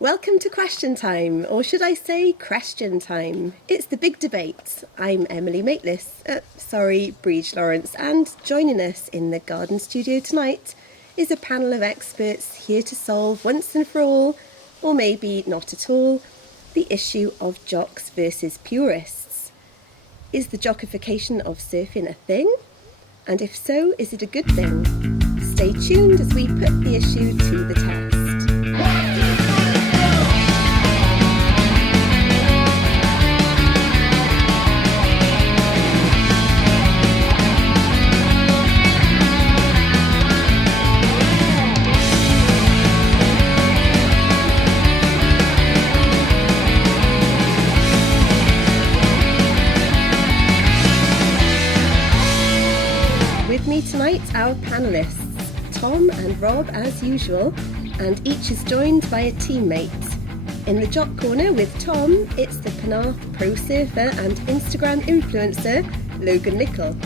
Welcome to Question Time, or should I say Question Time? It's the big debate. I'm Emily Breige Lawrence, and joining us in the garden studio tonight is a panel of experts here to solve once and for all, or maybe not at all, the issue of jocks versus purists. Is the jockification of surfing a thing? And if so, is it a good thing? Stay tuned as we put the issue to the test. Tonight, our panellists, Tom and Rob as usual, and each is joined by a teammate. In the Jock Corner with Tom, it's the Penarth pro surfer and Instagram influencer, Logan Nichol.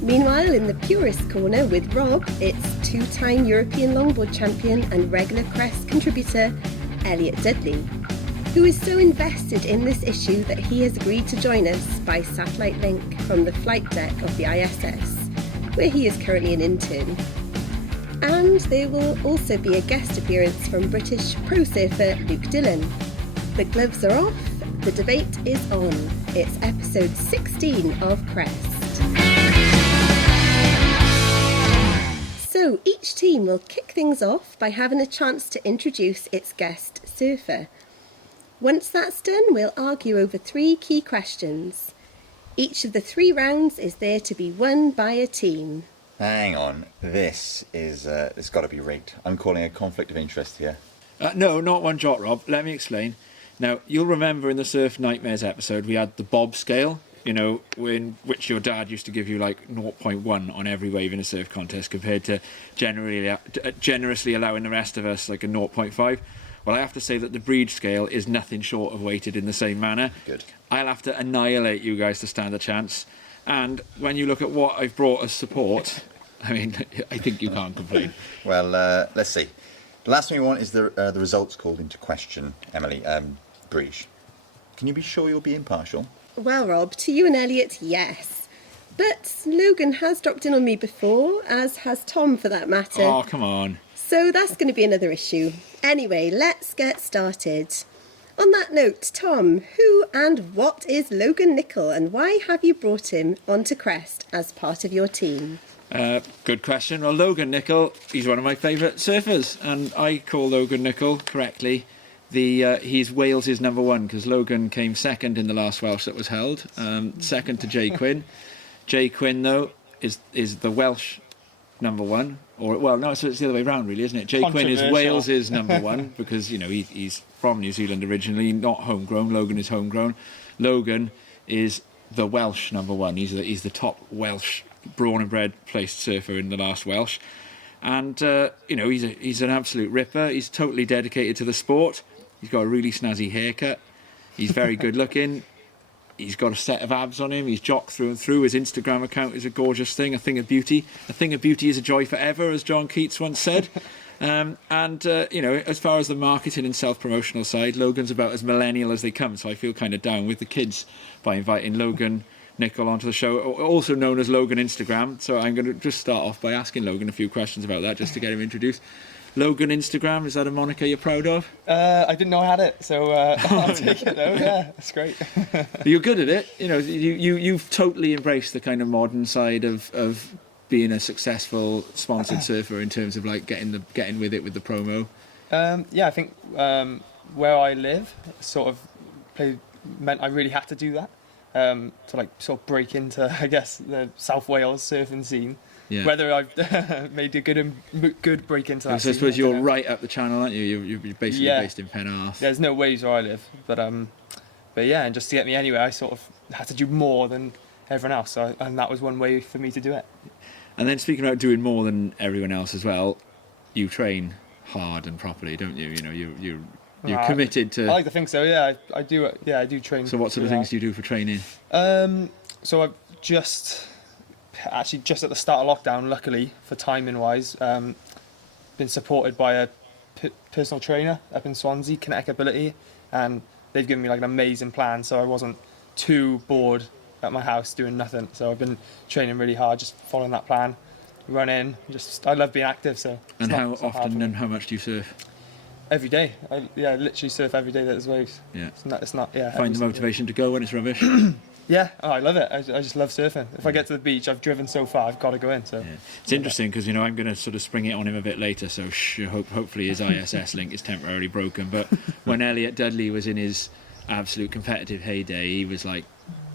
Meanwhile, in the Purist Corner with Rob, it's two-time European longboard champion and regular Crest contributor, Elliot Dudley, who is so invested in this issue that he has agreed to join us by satellite link from the flight deck of the ISS, where he is currently an intern. And there will also be a guest appearance from British pro surfer Luke Dillon. The gloves are off, the debate is on. It's episode 16 of Crest. So each team will kick things off by having a chance to introduce its guest surfer. Once that's done, we'll argue over 3 key questions. Each of the 3 rounds is there to be won by a team. Hang on, this is it's got to be rigged. I'm calling a conflict of interest here. No, not one jot, Rob. Let me explain. Now, you'll remember in the Surf Nightmares episode we had the bob scale, you know, in which your dad used to give you like 0.1 on every wave in a surf contest compared to generously allowing the rest of us like a 0.5. Well, I have to say that the Breige scale is nothing short of weighted in the same manner. Good. I'll have to annihilate you guys to stand a chance. And when you look at what I've brought as support, I mean, I think you can't complain. Well, let's see. The last thing we want is the results called into question, Emily. Breige, can you be sure you'll be impartial? Well, Rob, to you and Elliot, yes. But Logan has dropped in on me before, as has Tom for that matter. Oh, come on. So that's going to be another issue. Anyway, let's get started. On that note, Tom, who and what is Logan Nichol, and why have you brought him onto Crest as part of your team? Good question. Well, Logan Nichol, he's one of my favourite surfers, and I call Logan Nichol correctly. He's Wales's number 1 because Logan came second in the last Welsh that was held, second to Jay Quinn. Jay Quinn, though, is the Welsh number 1, or well, no, so it's the other way around, really, isn't it? Jay Quinn is Wales's number 1 because you know he's from New Zealand originally, not homegrown. Logan is homegrown. Logan is the Welsh number 1. He's the top Welsh born and bred placed surfer in the last Welsh, and you know he's an absolute ripper. He's totally dedicated to the sport. He's got a really snazzy haircut. He's very good looking. He's got a set of abs on him. He's jock through and through. His Instagram account is a gorgeous thing, a thing of beauty. A thing of beauty is a joy forever, as John Keats once said. You know, as far as the marketing and self-promotional side, Logan's about as millennial as they come, so I feel kind of down with the kids by inviting Logan Nichol onto the show, also known as Logan Instagram. So I'm going to just start off by asking Logan a few questions about that, just to get him introduced. Logan Instagram, is that a moniker you're proud of? I didn't know I had it, so I'll take it though. Yeah, that's great. You're good at it. You know, you've totally embraced the kind of modern side of being a successful sponsored surfer in terms of like getting with it with the promo. Yeah, I think where I live sort of meant I really had to do that to like sort of break into, I guess, the South Wales surfing scene. Yeah. Whether I've made a good break into that. So I suppose you're right up the channel, aren't you? You're basically based in Penarth. There's no waves where I live, but yeah, and just to get me anywhere, I sort of had to do more than everyone else, and that was one way for me to do it. And then speaking about doing more than everyone else as well, you train hard and properly, don't you? You know, you're committed to. I like to think so. Yeah, I do. Yeah, I do train. So what sort of things do you do for training? So I've just at the start of lockdown, luckily for timing wise, been supported by a personal trainer up in Swansea, Kinetic Ability, and they've given me like an amazing plan, so I wasn't too bored at my house doing nothing. So I've been training really hard, just following that plan, running. I love being active. So. And how often and how much do you surf? Every day. I literally surf every day that there's waves. Yeah. It's not. Yeah. Find the motivation to go when it's rubbish. Yeah, I love it. I just love surfing. If I get to the beach, I've driven so far, I've got to go in. So it's interesting because I'm going to sort of spring it on him a bit later. So hopefully his ISS link is temporarily broken. But when Elliot Dudley was in his absolute competitive heyday, he was like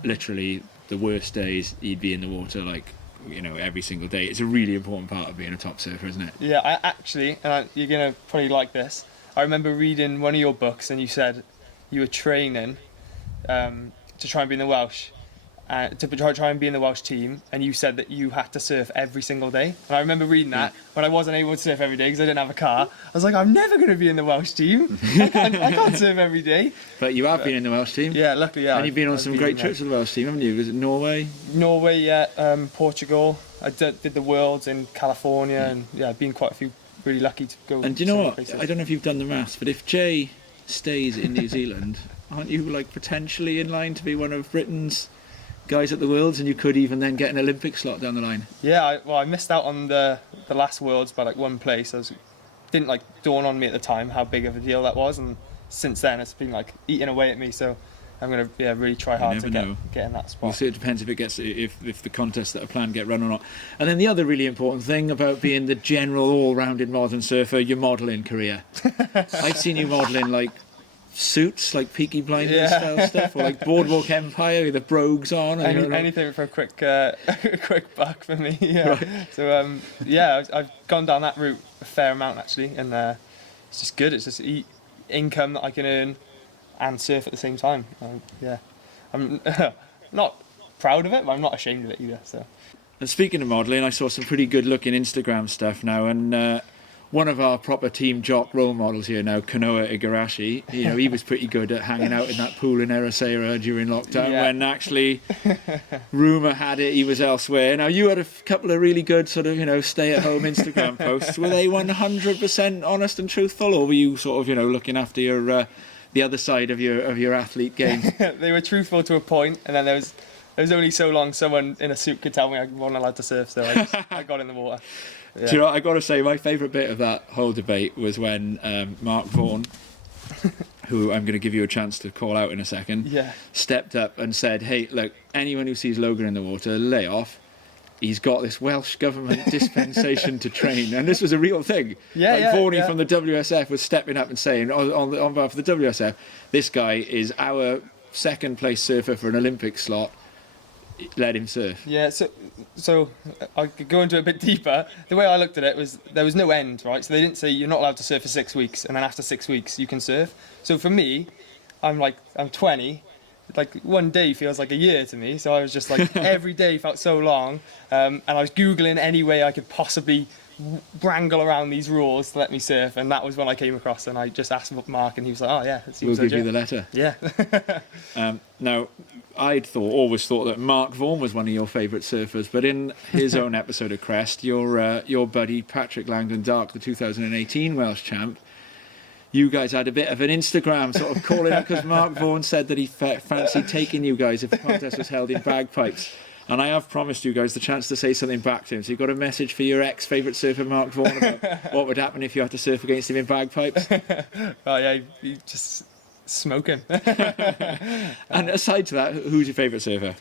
literally the worst days he'd be in the water like every single day. It's a really important part of being a top surfer, isn't it? Yeah, I actually, and you're going to probably like this. I remember reading one of your books, and you said you were training. To try and be in the Welsh, to try and be in the Welsh team, and you said that you had to surf every single day. And I remember reading that when I wasn't able to surf every day because I didn't have a car. I was like, I'm never going to be in the Welsh team. I can't surf every day. But you have been in the Welsh team. Yeah, luckily, yeah. And you've been on some great trips with the Welsh team, haven't you? Was it Norway? Norway, yeah. Portugal. I did the Worlds in California, and I've been quite a few. Really lucky to go. And do you know what? Places. I don't know if you've done the maths, but if Jay stays in New Zealand. Aren't you like potentially in line to be one of Britain's guys at the Worlds, and you could even then get an Olympic slot down the line? Yeah, I missed out on the last Worlds by like one place. Didn't like dawn on me at the time how big of a deal that was, and since then it's been like eating away at me. So I'm gonna really try hard to get in that spot. We'll see. It depends if the contests that are planned get run or not. And then the other really important thing about being the general all-rounded modern surfer, your modelling career. I've seen you modelling like suits, like Peaky Blinders style stuff, or like Boardwalk Empire with the brogues on. Anything for a quick buck for me. Yeah. Right. So I've gone down that route a fair amount actually, and it's just good. It's just income that I can earn and surf at the same time. I'm not proud of it, but I'm not ashamed of it either. So. And speaking of modelling, I saw some pretty good looking Instagram stuff now, and one of our proper team jock role models here now, Kanoa Igarashi, he was pretty good at hanging out in that pool in Ericeira during lockdown when actually rumour had it he was elsewhere. Now, you had a couple of really good sort of, stay-at-home Instagram posts. Were they 100% honest and truthful, or were you sort of, looking after your the other side of your athlete game? They were truthful to a point, and then there was only so long someone in a suit could tell me I wasn't allowed to surf, so I got in the water. Yeah. Do you know, I got to say, my favourite bit of that whole debate was when Mark Vaughan, who I'm going to give you a chance to call out in a second, stepped up and said, hey, look, anyone who sees Logan in the water, lay off. He's got this Welsh government dispensation to train. And this was a real thing. Vaughan from the WSF was stepping up and saying, on behalf of the WSF, this guy is our second place surfer for an Olympic slot. Let him surf. Yeah, so I could go into it a bit deeper. The way I looked at it was there was no end, right? So they didn't say you're not allowed to surf for 6 weeks, and then after 6 weeks you can surf. So for me, I'm 20. Like one day feels like a year to me. So I was just like every day felt so long, and I was googling any way I could possibly wrangle around these rules to let me surf, and that was when I came across, and I just asked Mark, and he was like, oh yeah, it seems we'll give you the letter. Yeah. Now, I'd always thought that Mark Vaughan was one of your favourite surfers, but in his own episode of Crest, your buddy Patrick Langdon-Dark, the 2018 Welsh champ, you guys had a bit of an Instagram sort of calling out because Mark Vaughan said that he fancied taking you guys if the contest was held in bagpipes. And I have promised you guys the chance to say something back to him. So you've got a message for your ex-favourite surfer, Mark Vaughan, about what would happen if you had to surf against him in bagpipes? Oh, yeah, he's just smoking. And aside to that, who's your favourite surfer?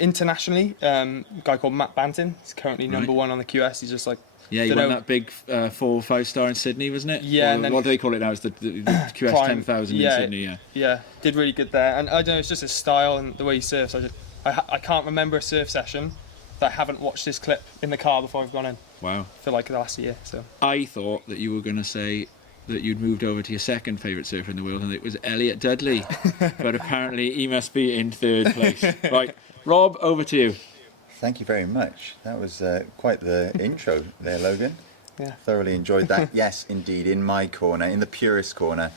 Internationally, a guy called Matt Banton. He's currently number one on the QS. He's just like... Yeah, he won that big 4 or 5 star in Sydney, wasn't it? Yeah. And then what do they call it now? It's the QS Prime, 10,000 in Sydney, Yeah, did really good there. And I don't know, it's just his style and the way he surfs. I can't remember a surf session that I haven't watched this clip in the car before I've gone in. Wow. For like the last year. So I thought that you were going to say that you'd moved over to your second favourite surfer in the world, and it was Elliot Dudley. But apparently he must be in 3rd place. Right, Rob, over to you. Thank you very much. That was quite the intro there, Logan. Yeah. Thoroughly enjoyed that. Yes, indeed. In my corner, in the Purists corner,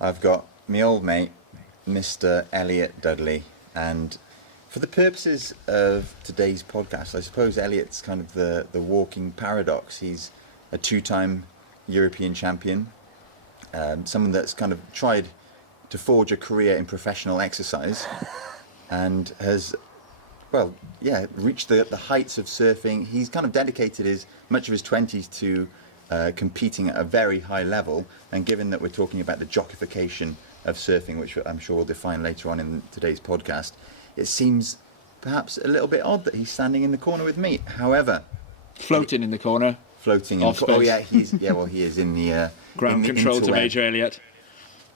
I've got my old mate, Mr. Elliot Dudley. And for the purposes of today's podcast, I suppose Elliot's kind of the walking paradox. He's a 2-time European champion, someone that's kind of tried to forge a career in professional exercise and has, well, yeah, reached the heights of surfing. He's kind of dedicated much of his 20s to competing at a very high level, and given that we're talking about the jockification of surfing, which I'm sure we'll define later on in today's podcast, it seems perhaps a little bit odd that he's standing in the corner with me. However, floating in the corner. Floating in the corner. Oh yeah, he is in the ground control to Major Elliot.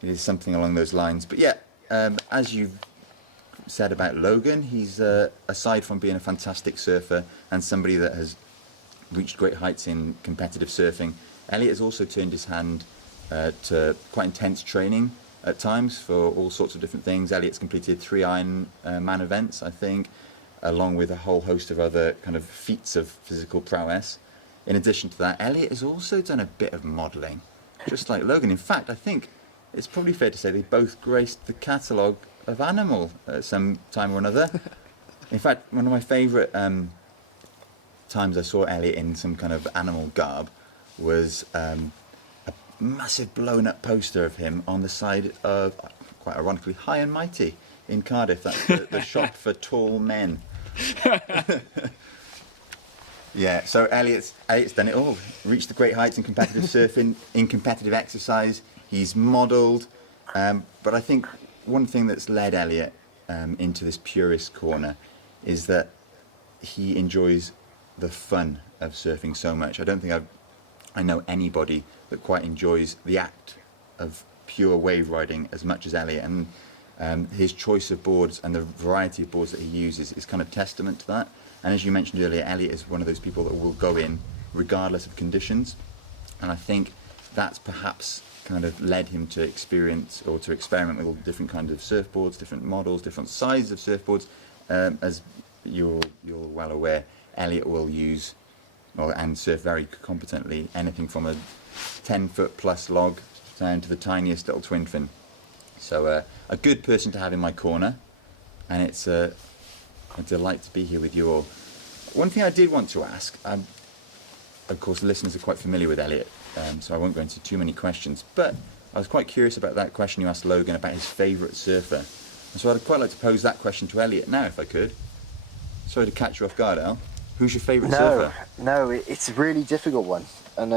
It is something along those lines. But yeah, as you've said about Logan, he's aside from being a fantastic surfer and somebody that has reached great heights in competitive surfing, Elliot has also turned his hand to quite intense training at times for all sorts of different things. Elliot's completed 3 Ironman events, I think, along with a whole host of other kind of feats of physical prowess. In addition to that, Elliot has also done a bit of modelling, just like Logan. In fact, I think it's probably fair to say they both graced the catalogue of Animal at some time or another. In fact, one of my favourite times I saw Elliot in some kind of animal garb was a massive blown up poster of him on the side of, quite ironically, High and Mighty in Cardiff. That's the shop for tall men. Yeah, so Elliot's done it all. Reached the great heights in competitive surfing, in competitive exercise. He's modelled. But I think one thing that's led Elliot into this purist corner is that he enjoys the fun of surfing so much. I don't think I know anybody that quite enjoys the act of pure wave riding as much as Elliot. And his choice of boards and the variety of boards that he uses is kind of testament to that. And as you mentioned earlier, Elliot is one of those people that will go in regardless of conditions. And I think that's perhaps kind of led him to experience or to experiment with all different kinds of surfboards, different models, different sizes of surfboards. As you're well aware, Elliot will use and surf very competently anything from a 10-foot plus log down to the tiniest little twin fin. So a good person to have in my corner, and it's a delight to be here with you all. One thing I did want to ask, of course the listeners are quite familiar with Elliot, so I won't go into too many questions, but I was quite curious about that question you asked Logan about his favourite surfer. And so I'd quite like to pose that question to Elliot now, if I could. Sorry to catch you off guard, Al. Who's your favourite surfer? No, it's a really difficult one, and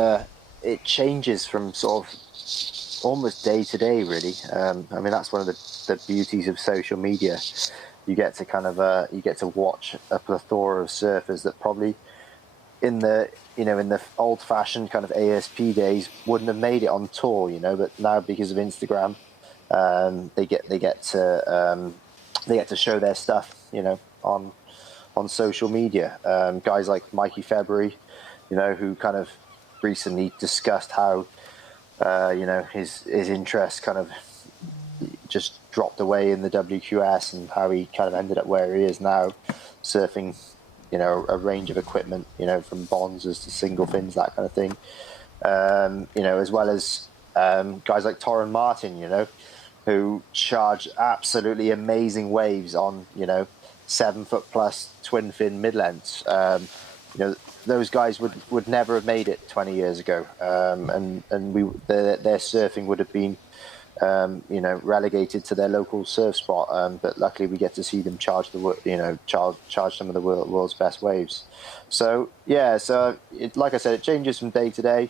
it changes from sort of almost day to day, really. I mean, that's one of the beauties of social media. You get to kind of you get to watch a plethora of surfers that probably in the old-fashioned kind of ASP days wouldn't have made it on tour, but now because of Instagram, they get to show their stuff, on social media. Guys like Mikey February, who kind of recently discussed how his interest kind of just dropped away in the WQS and how he kind of ended up where he is now, surfing a range of equipment, from bonzers to single fins, that kind of thing. As well as guys like Torren Martin, who charge absolutely amazing waves on 7-foot plus twin fin mid lengths. Those guys would never have made it 20 years ago, and their surfing would have been relegated to their local surf spot. But luckily, we get to see them charge some of the world's best waves. So yeah, like I said, it changes from day to day.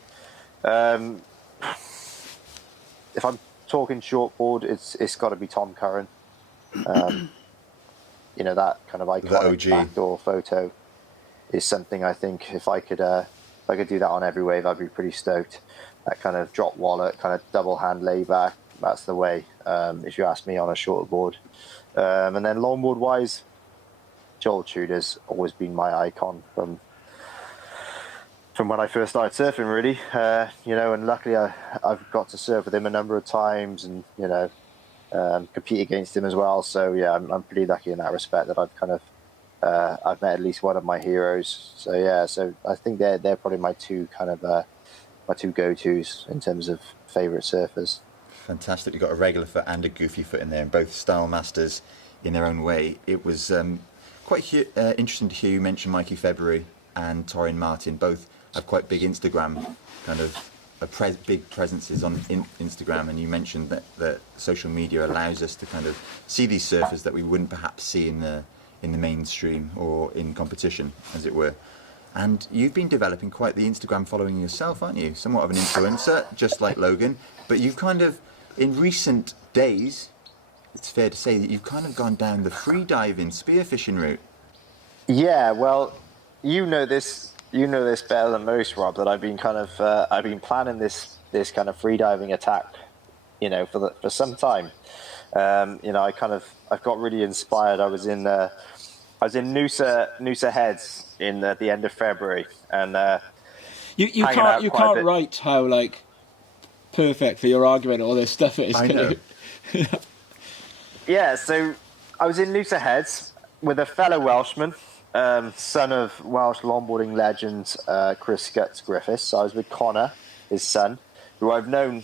If I'm talking shortboard, it's got to be Tom Curran. That kind of iconic backdoor photo is something I think if I could do that on every wave, I'd be pretty stoked. That kind of drop wallet, kind of double hand layback, that's the way, if you ask me, on a shortboard. And then longboard wise, Joel Tudor's always been my icon from when I first started surfing, really. And luckily I've got to surf with him a number of times and compete against him as well. So yeah, I'm pretty lucky in that respect that I've kind of I've met at least one of my heroes. So yeah, so I think they're probably my two go-tos in terms of favourite surfers. Fantastic. You've got a regular foot and a goofy foot in there, and both style masters in their own way. It was quite interesting to hear you mention Mikey February and Torren Martin. Both have quite big Instagram kind of big presences on Instagram, and you mentioned that social media allows us to kind of see these surfers that we wouldn't perhaps see in the mainstream or in competition, as it were. And you've been developing quite the Instagram following yourself, aren't you? Somewhat of an influencer, just like Logan. But you've kind of, in recent days, it's fair to say that you've kind of gone down the free diving, spearfishing route. Yeah, well, you know this better than most, Rob. That I've been planning this kind of freediving attack, for some time. I've got really inspired. I was in Noosa Heads in the end of February, and you can't write how like perfect for your argument all this stuff is. I know. Yeah, so I was in Noosa Heads with a fellow Welshman, son of Welsh longboarding legend Chris Griffiths. So I was with Connor, his son, who I've known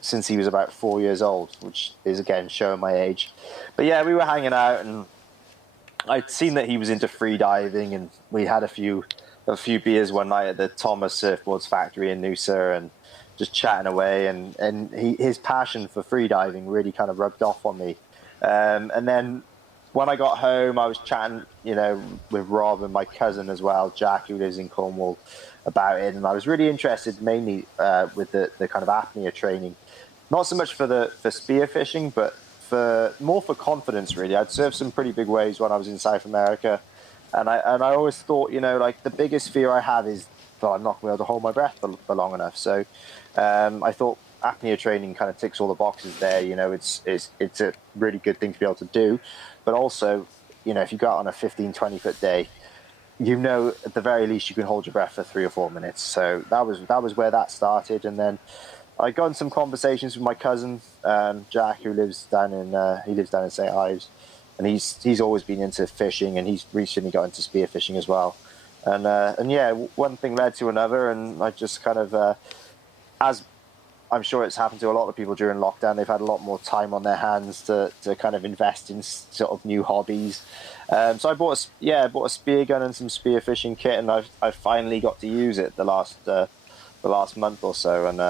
since he was about 4 years old, which is again showing my age. But yeah, we were hanging out, and I'd seen that he was into free diving, and we had a few beers one night at the Thomas Surfboards factory in Noosa, and just chatting away, and his passion for free diving really kind of rubbed off on me. And then when I got home, I was chatting, with Rob and my cousin as well, Jack, who lives in Cornwall, about it, and I was really interested mainly with the kind of apnea training, not so much for spearfishing, but more for confidence, really. I'd surfed some pretty big waves when I was in South America, and I always thought, like the biggest fear I have is that I'm not going to be able to hold my breath for long enough. So I thought apnea training kind of ticks all the boxes there. It's a really good thing to be able to do, but also, if you go out on a 15-20 foot day, at the very least you can hold your breath for 3 or 4 minutes. So that was where that started, and then I got in some conversations with my cousin Jack, who lives down in St. Ives, and he's always been into fishing, and he's recently got into spearfishing as well. And yeah, one thing led to another, and I just kind of, as I'm sure it's happened to a lot of people during lockdown, they've had a lot more time on their hands to kind of invest in sort of new hobbies. So I bought a spear gun and some spearfishing kit, and I finally got to use it the last month or so, and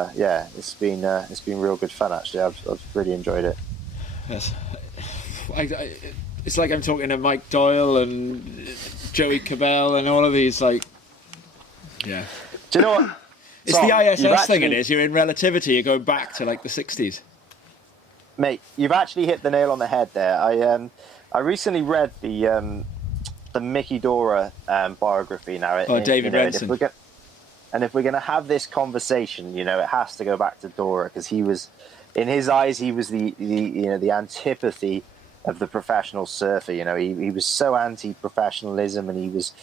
it's been real good fun, actually. I've really enjoyed it. Yes. It's like I'm talking to Mike Doyle and Joey Cabell and all of these, like, yeah. Do you know what? It's Tom, the ISS thing. It is. You're in relativity. You're going back to like the 60s. Mate, you've actually hit the nail on the head there. I recently read the Mickey Dora biography now. David Renson. And if we're going to have this conversation, it has to go back to Dora, because he was, in his eyes, he was the antipathy of the professional surfer. He was so anti-professionalism, and he was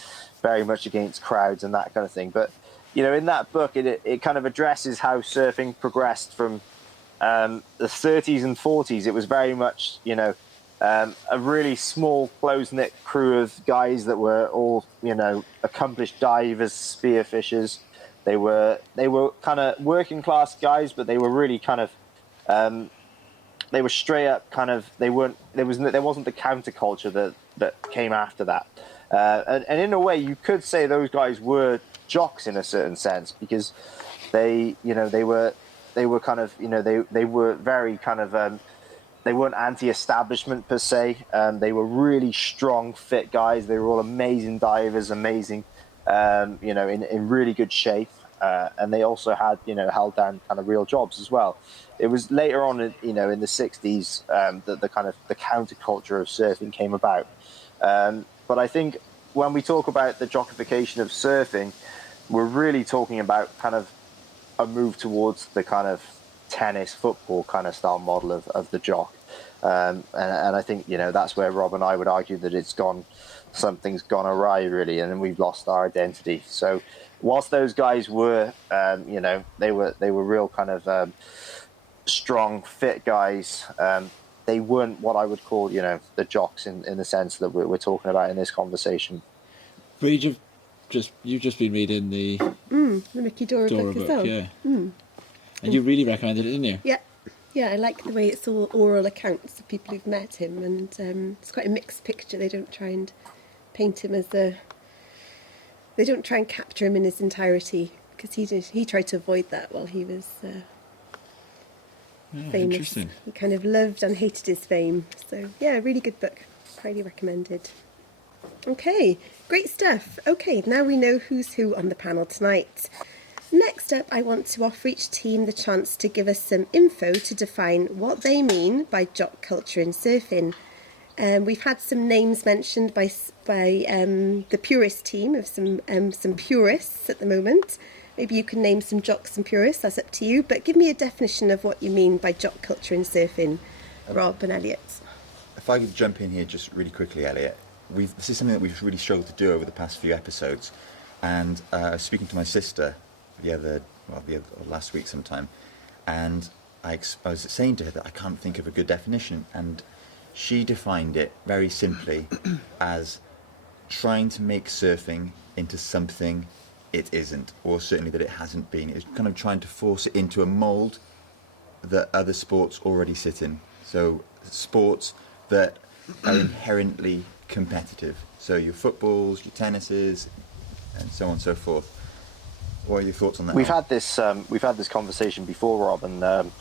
very much against crowds and that kind of thing. But in that book, it kind of addresses how surfing progressed from the 30s and 40s. It was very much, a really small, close-knit crew of guys that were all, accomplished divers, spearfishers. They were kind of working class guys, but they were really kind of, they were straight up kind of, there wasn't the counterculture that came after that. And in a way, you could say those guys were jocks in a certain sense, because they were kind of, they were very kind of, they weren't anti-establishment per se. They were really strong, fit guys. They were all amazing divers, amazing, in really good shape. And they also had, held down kind of real jobs as well. It was later on, in the 60s, that the kind of the counterculture of surfing came about. But I think when we talk about the jockification of surfing, we're really talking about kind of a move towards the kind of tennis, football kind of style model of the jock. And I think, that's where Rob and I would argue that something's gone awry, really, and we've lost our identity. So whilst those guys were, they were real kind of strong, fit guys, they weren't what I would call, the jocks in the sense that we're talking about in this conversation. Breige, you've just been reading the Mickey Dora book as well. Yeah. And you really recommended it, didn't you? Yeah, I like the way it's all oral accounts of people who've met him, and it's quite a mixed picture. They don't try and paint him as they don't try and capture him in his entirety, because he tried to avoid that while he was famous. Interesting. He kind of loved and hated his fame. So yeah, really good book. Highly recommended. Okay, great stuff. Okay, now we know who's who on the panel tonight. Next up, I want to offer each team the chance to give us some info to define what they mean by jock culture in surfing. We've had some names mentioned by the Purist team of some purists at the moment. Maybe you can name some jocks and purists, that's up to you. But give me a definition of what you mean by jock culture in surfing, Rob and Elliot. If I could jump in here just really quickly, Elliot. This is something that we've really struggled to do over the past few episodes. And speaking to my sister last week sometime, and I was saying to her that I can't think of a good definition, and she defined it very simply as trying to make surfing into something it isn't, or certainly that it hasn't been. It's kind of trying to force it into a mould that other sports already sit in. So sports that are inherently competitive. So your footballs, your tennises, and so on and so forth. What are your thoughts on that? We've had this conversation before, Rob, and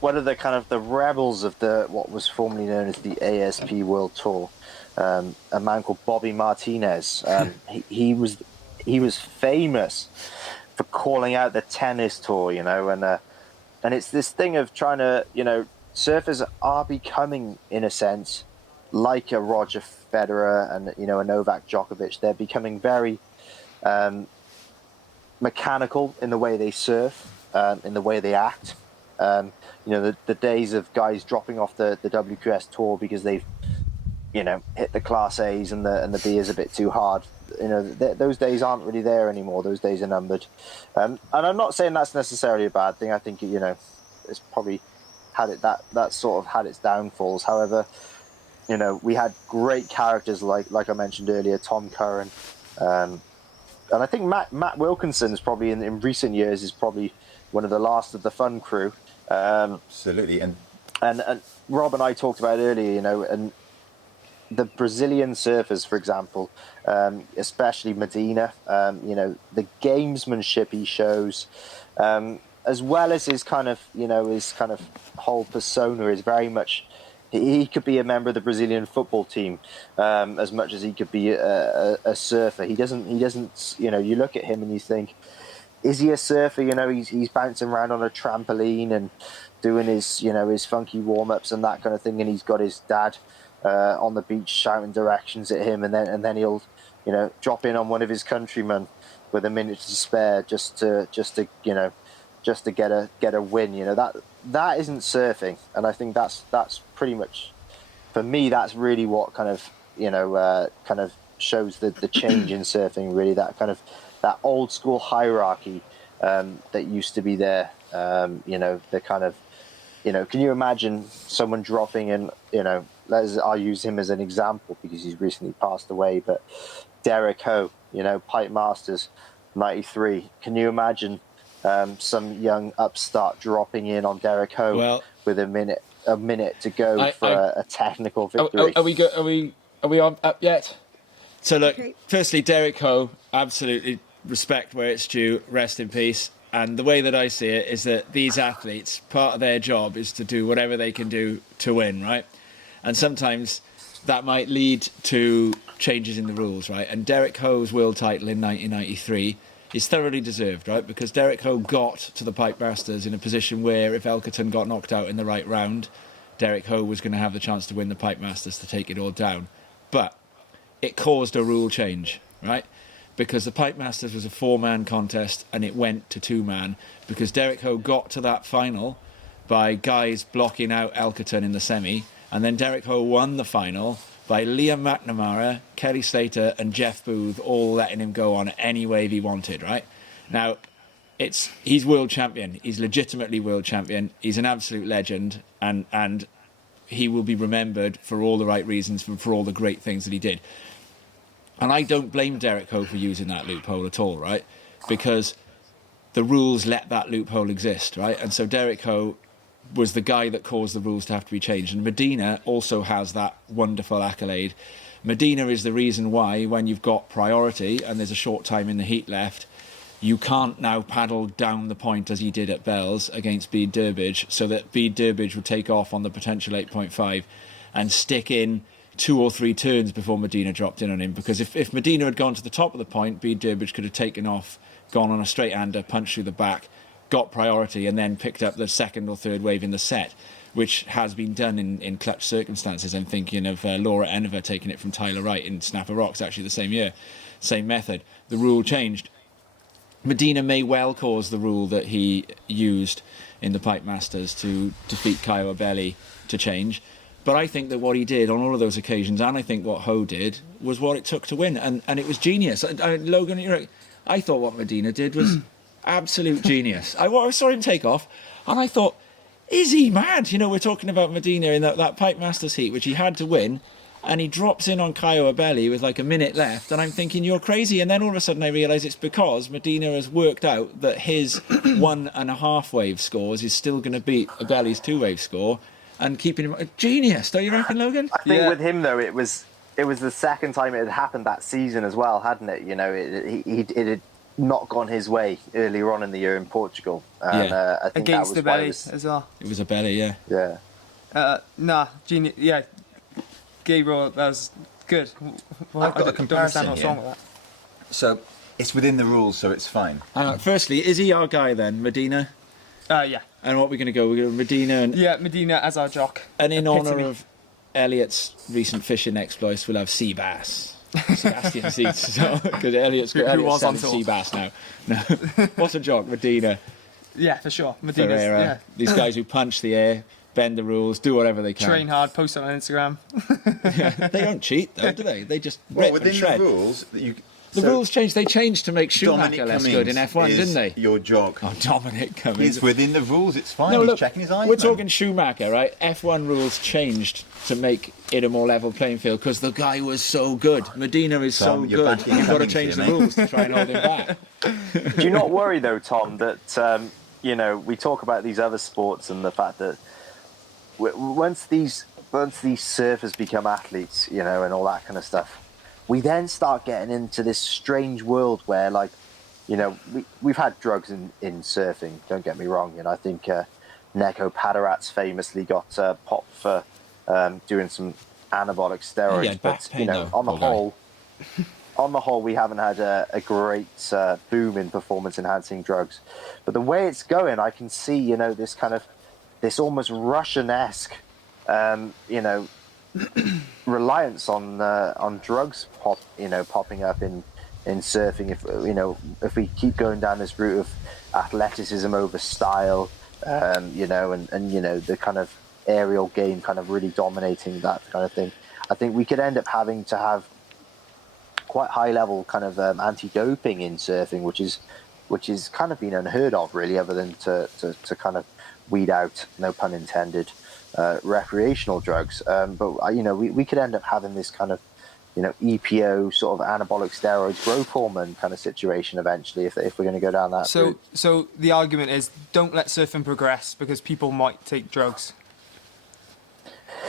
one of the kind of the rebels of what was formerly known as the ASP World Tour, a man called Bobby Martinez. He was famous for calling out the tennis tour, and it's this thing of trying to, surfers are becoming, in a sense, like a Roger Federer and a Novak Djokovic. They're becoming very mechanical in the way they surf, in the way they act. The days of guys dropping off the WQS tour because they've hit the Class A's and the B is a bit too hard. Those days aren't really there anymore. Those days are numbered. And I'm not saying that's necessarily a bad thing. I think it's probably that sort of had its downfalls. However, we had great characters like I mentioned earlier, Tom Curran. And I think Matt Wilkinson is probably in recent years is probably one of the last of the fun crew. Absolutely, and Rob and I talked about earlier, and the Brazilian surfers, for example, especially Medina, the gamesmanship he shows, as well as his kind of whole persona is very much. He could be a member of the Brazilian football team as much as he could be a surfer. He doesn't. You look at him and you think, is he a surfer? He's bouncing around on a trampoline and doing his funky warm ups and that kind of thing. And he's got his dad on the beach shouting directions at him, and then he'll drop in on one of his countrymen with a minute to spare just to get a win. That isn't surfing, and I think that's pretty much, for me, that's really what kind of shows the change in surfing. Really, that old school hierarchy that used to be there. The kind of, can you imagine someone dropping in? I'll use him as an example because he's recently passed away. But Derek Ho, Pipe Masters, '93. Can you imagine? Some young upstart dropping in on Derek Ho with a minute to go for a technical victory. Are we on up yet? So look, Firstly, Derek Ho, absolutely respect where it's due. Rest in peace. And the way that I see it is that these athletes, part of their job is to do whatever they can do to win, right? And sometimes that might lead to changes in the rules, right? And Derek Ho's world title in 1993 is thoroughly deserved, right? Because Derek Ho got to the Pipe Masters in a position where if Elkerton got knocked out in the right round, Derek Ho was going to have the chance to win the Pipe Masters to take it all down. But it caused a rule change, right? Because the Pipe Masters was a 4-man contest and it went to 2-man because Derek Ho got to that final by guys blocking out Elkerton in the semi, and then Derek Ho won the final by Liam McNamara, Kelly Slater and Jeff Booth all letting him go on any wave he wanted, right? Now, he's world champion. He's legitimately world champion. He's an absolute legend, and he will be remembered for all the right reasons, for all the great things that he did. And I don't blame Derek Ho for using that loophole at all, right? Because the rules let that loophole exist, right? And so Derek Ho was the guy that caused the rules to have to be changed. And Medina also has that wonderful accolade. Medina is the reason why, when you've got priority and there's a short time in the heat left, you can't now paddle down the point as he did at Bells against Bede Durbridge, so that Bede Durbridge would take off on the potential 8.5 and stick in 2 or 3 turns before Medina dropped in on him. Because if Medina had gone to the top of the point, Bede Durbridge could have taken off, gone on a straight-hander, punched through the back, got priority, and then picked up the second or third wave in the set, which has been done in clutch circumstances. I'm thinking of Laura Enver taking it from Tyler Wright in Snapper Rocks, actually the same year, same method. The rule changed. Medina may well cause the rule that he used in the Pipe Masters to defeat Kyle Abelli to change. But I think that what he did on all of those occasions, and I think what Ho did, was what it took to win. And it was genius. Logan, you're right. I thought what Medina did was absolute genius. I saw him take off, and I thought, is he mad? You know, we're talking about Medina in that Pipe Masters heat, which he had to win, and he drops in on Caio Abelli with like a minute left, and I'm thinking, you're crazy. And then all of a sudden I realise it's because Medina has worked out that his 1.5 wave scores is still going to beat Abelli's 2 wave score, and keeping him genius. Don't you reckon, Logan? I think with him though, it was the second time it had happened that season as well, hadn't it? You know, it had not gone his way earlier on in the year in Portugal, and I think against that was Abelli as well. It was Abelli, yeah. Genius. Yeah, Gabriel, that was good. Well, I've got a comparison what's here. wrong with that. So it's within the rules, so it's fine. Firstly, is he our guy then, Medina? Yeah. And what we're going to go? We're going to Medina and Medina as our jock. And in honour Epitome. of Elliot's recent fishing exploits, we'll have sea bass. Sebastian Seats, because Elliot's got Who was on Elliot's tour. sea bass now. No, what's a jock? Medina, Yeah, for sure. Medina's, Ferreira, these guys who punch the air, bend the rules, do whatever they can. train hard, post it on Instagram. They don't cheat though, do they? They just Well, rip within and shred. the rules, The rules changed. They changed to make Schumacher Dominic less Cummings good in F1, is didn't they? Your jock. Oh, Dominic Cummings. It's within the rules. It's fine. No, He's look, checking his eyes. we're man. talking Schumacher, right? F1 rules changed to make it a more level playing field because the guy was so good. Medina is Tom, so you're good. backing You've got to Cummings change here, the mate. rules to try and hold him back. Do you not worry though, Tom, that you know, we talk about these other sports and the fact that once these surfers become athletes, you know, and all that kind of stuff, we then start getting into this strange world where, like, you know, we've had drugs in surfing. Don't get me wrong. You know, I think Neko Padarats famously got popped for doing some anabolic steroids. Yeah, back but pain, you know, though, on the poor guy. whole. On the whole, we haven't had a great boom in performance-enhancing drugs. But the way it's going, I can see, you know, this almost Russian-esque, you know, reliance on drugs popping up in surfing. If we keep going down this route of athleticism over style, you know, and you know, the kind of aerial game kind of really dominating that kind of thing, I think we could end up having to have quite high level kind of anti-doping in surfing, which is kind of been unheard of really, other than to kind of weed out, no pun intended, recreational drugs. But you know, we could end up having this kind of, you know, EPO sort of anabolic steroids, growth hormone kind of situation eventually, if we're going to go down that route. So the argument is, don't let surfing progress because people might take drugs.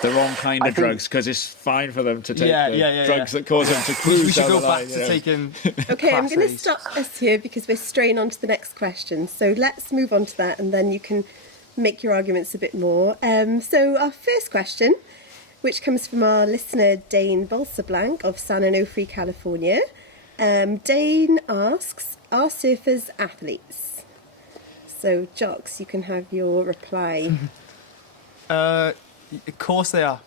The wrong kind I of think- drugs, because it's fine for them to take Yeah, drugs yeah. that cause them to cruise We should down go the back line, to you know. taking. Okay, I'm going to Class stop us here because we're straying on to the next question. So let's move on to that, and then you can make your arguments a bit more. So our first question, which comes from our listener Dane Bolsablanc of San Onofre, California. Dane asks, are surfers athletes? So Jocks, you can have your reply. Of course they are.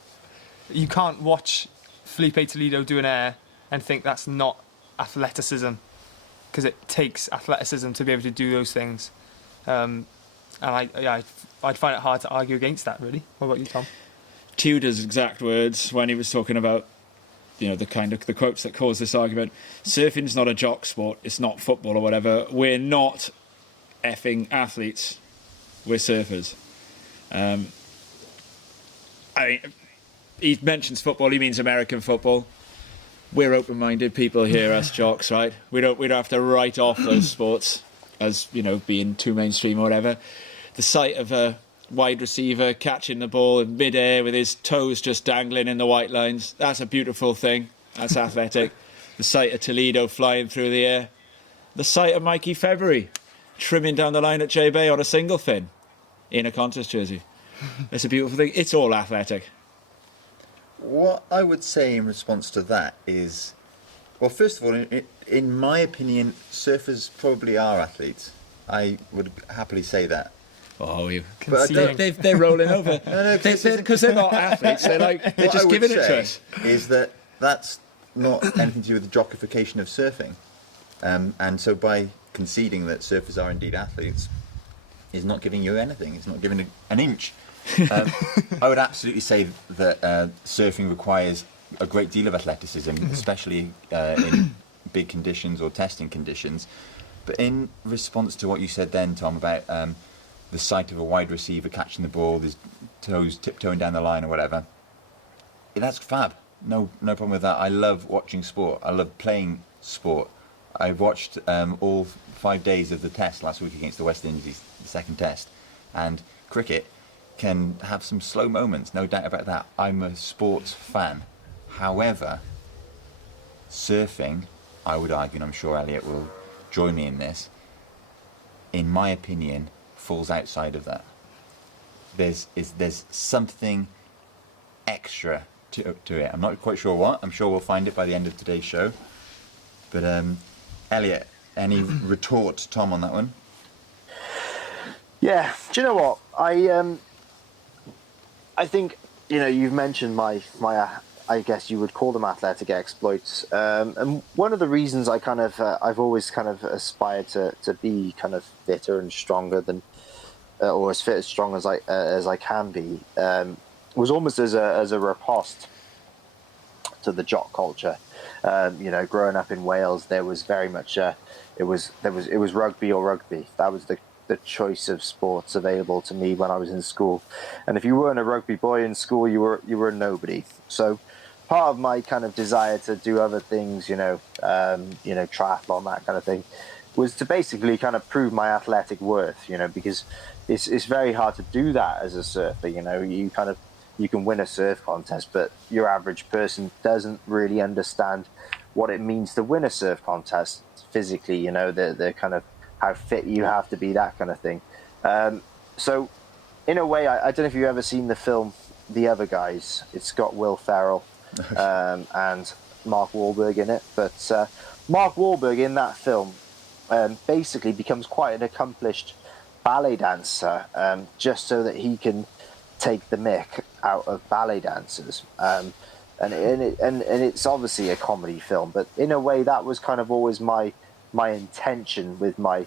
You can't watch Felipe Toledo do an air and think that's not athleticism, because it takes athleticism to be able to do those things. And I'd find it hard to argue against that, really. What about you, Tom? Tudor's exact words when he was talking about, you know, the quotes that cause this argument. Surfing's not a jock sport. It's not football or whatever. We're not effing athletes. We're surfers. He mentions football. He means American football. We're open-minded people here, us jocks, right? We don't have to write off those sports as, you know, being too mainstream or whatever. The sight of a wide receiver catching the ball in mid-air with his toes just dangling in the white lines, that's a beautiful thing. That's athletic. The sight of Toledo flying through the air, The sight of Mikey February trimming down the line at J Bay on a single fin in a contest jersey. It's a beautiful thing. It's all athletic. What I would say in response to that is, well, first of all, in my opinion, surfers probably are athletes. I would happily say that. Oh, you! But They're rolling over. No, because they're not athletes. They're just giving it to us. Is that's not anything to do with the jockification of surfing, and so by conceding that surfers are indeed athletes, is not giving you anything. It's not giving an inch. I would absolutely say that surfing requires a great deal of athleticism, especially in big conditions or testing conditions. But in response to what you said then, Tom, about the sight of a wide receiver catching the ball, his toes tiptoeing down the line or whatever, that's fab. No problem with that. I love watching sport. I love playing sport. I watched all 5 days of the test last week against the West Indies, the second test, and cricket can have some slow moments, no doubt about that. I'm a sports fan. However, surfing, I would argue, and I'm sure Elliot will join me in this, in my opinion, falls outside of that. There's something extra to it. I'm not quite sure what. I'm sure we'll find it by the end of today's show. But Elliot, any retort to Tom on that one? Yeah, do you know what? I think, you've mentioned my I guess you would call them athletic exploits, and one of the reasons I've always kind of aspired to be kind of fitter and stronger than, or as fit as strong as I can be, was almost as a riposte to the jock culture. Growing up in Wales, there was very much it was rugby or rugby. That was the choice of sports available to me when I was in school, and if you weren't a rugby boy in school, you were a nobody. So part of my kind of desire to do other things, triathlon, that kind of thing, was to basically kind of prove my athletic worth, because it's very hard to do that as a surfer. You can win a surf contest, but your average person doesn't really understand what it means to win a surf contest physically, the kind of how fit you have to be, that kind of thing. So in a way, I don't know if you've ever seen the film The Other Guys. It's got Will Ferrell and Mark Wahlberg in it. But Mark Wahlberg in that film basically becomes quite an accomplished ballet dancer, just so that he can take the mick out of ballet dancers. And it's obviously a comedy film, but in a way that was kind of always my intention with my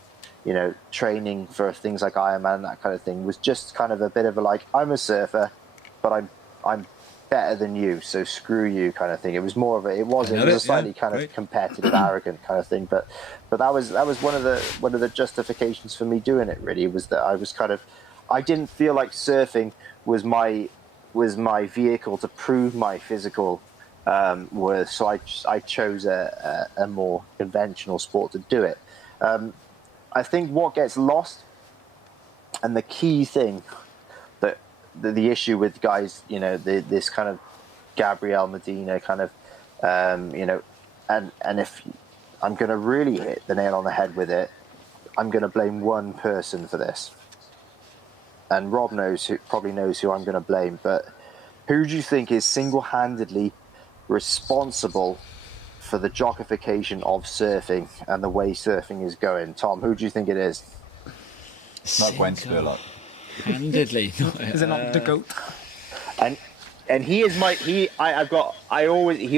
training for things like Ironman, that kind of thing, was just kind of a bit of a I'm a surfer, but I'm better than you, so screw you kind of thing. It was more of it was a slightly kind of competitive, arrogant kind of thing, but that was one of the justifications for me doing it, really, was that I didn't feel like surfing was my vehicle to prove my physical worth, so I chose a more conventional sport to do it. I think what gets lost, and the key thing, that the issue with guys, this kind of Gabriel Medina kind of, and if I'm going to really hit the nail on the head with it, I'm going to blame one person for this. And Rob probably knows who I'm going to blame, but who do you think is single-handedly responsible for the jockification of surfing and the way surfing is going? Tom, who do you think it is? It's not Gwen Spurlock. Handedly. Is it not the GOAT? And he is he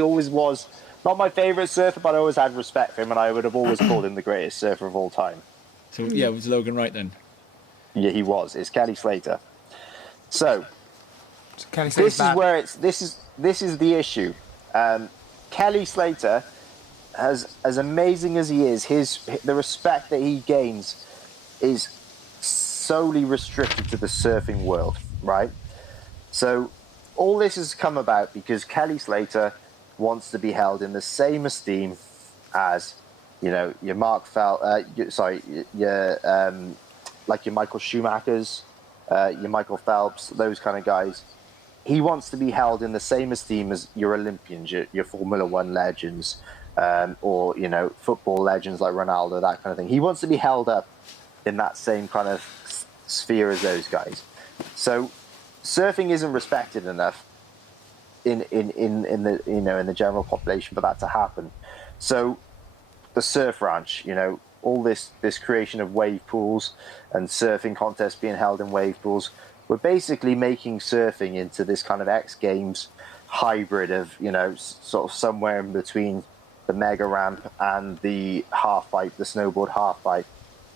always was not my favourite surfer, but I always had respect for him, and I would have always called him the greatest surfer of all time. So yeah, was Logan right then? Yeah, he was. It's Kelly Slater. So Kelly this is where this is the issue. Kelly Slater, as amazing as he is, the respect that he gains is solely restricted to the surfing world, right? So all this has come about because Kelly Slater wants to be held in the same esteem as, your Mark like your Michael Schumachers, your Michael Phelps, those kind of guys. He wants to be held in the same esteem as your Olympians, your Formula One legends, or football legends like Ronaldo, that kind of thing. He wants to be held up in that same kind of sphere as those guys. So surfing isn't respected enough in the in the general population for that to happen. So the surf ranch, all this creation of wave pools and surfing contests being held in wave pools, we're basically making surfing into this kind of X Games hybrid of sort of somewhere in between the mega ramp and the half pipe, the snowboard half pipe.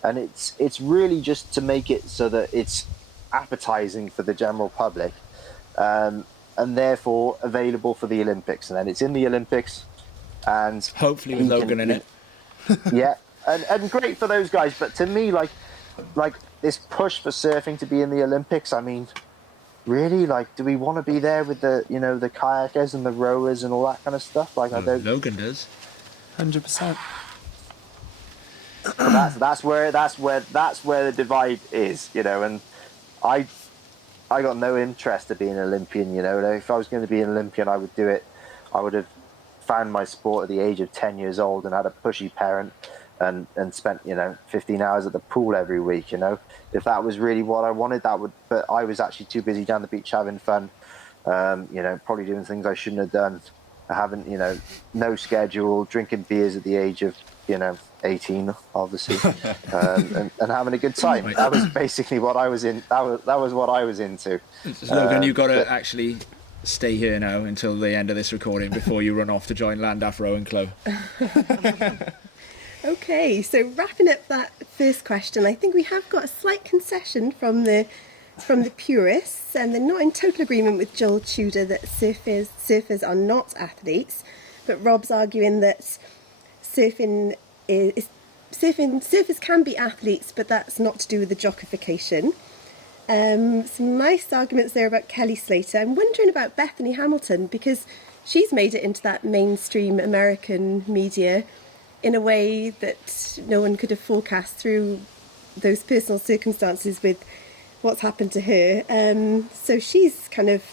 And it's really just to make it so that it's appetizing for the general public, and therefore available for the Olympics. And then it's in the Olympics, and hopefully with Logan in it. Yeah, and great for those guys. But to me, like this push for surfing to be in the Olympics, I mean, really, do we want to be there with the the kayakers and the rowers and all that kind of stuff? I don't. Logan does. 100%. That's where the divide is, and I got no interest to be an Olympian. If I was going to be an Olympian, I would do it. I would have found my sport at the age of 10 years old and had a pushy parent and spent 15 hours at the pool every week. If that was really what I wanted, but I was actually too busy down the beach having fun, probably doing things I shouldn't have done, having no schedule, drinking beers at the age of 18, obviously, and having a good time. That was basically what I was in. That was what I was into. Logan, you've got to actually stay here now until the end of this recording before you run off to join Llandaff Rowing Club. Okay, so wrapping up that first question, I think we have got a slight concession from the purists, and they're not in total agreement with Joel Tudor that surfers are not athletes, but Rob's arguing that surfers can be athletes, but that's not to do with the jockification. Some nice arguments there about Kelly Slater. I'm wondering about Bethany Hamilton, because she's made it into that mainstream American media in a way that no one could have forecast through those personal circumstances with what's happened to her. So she's kind of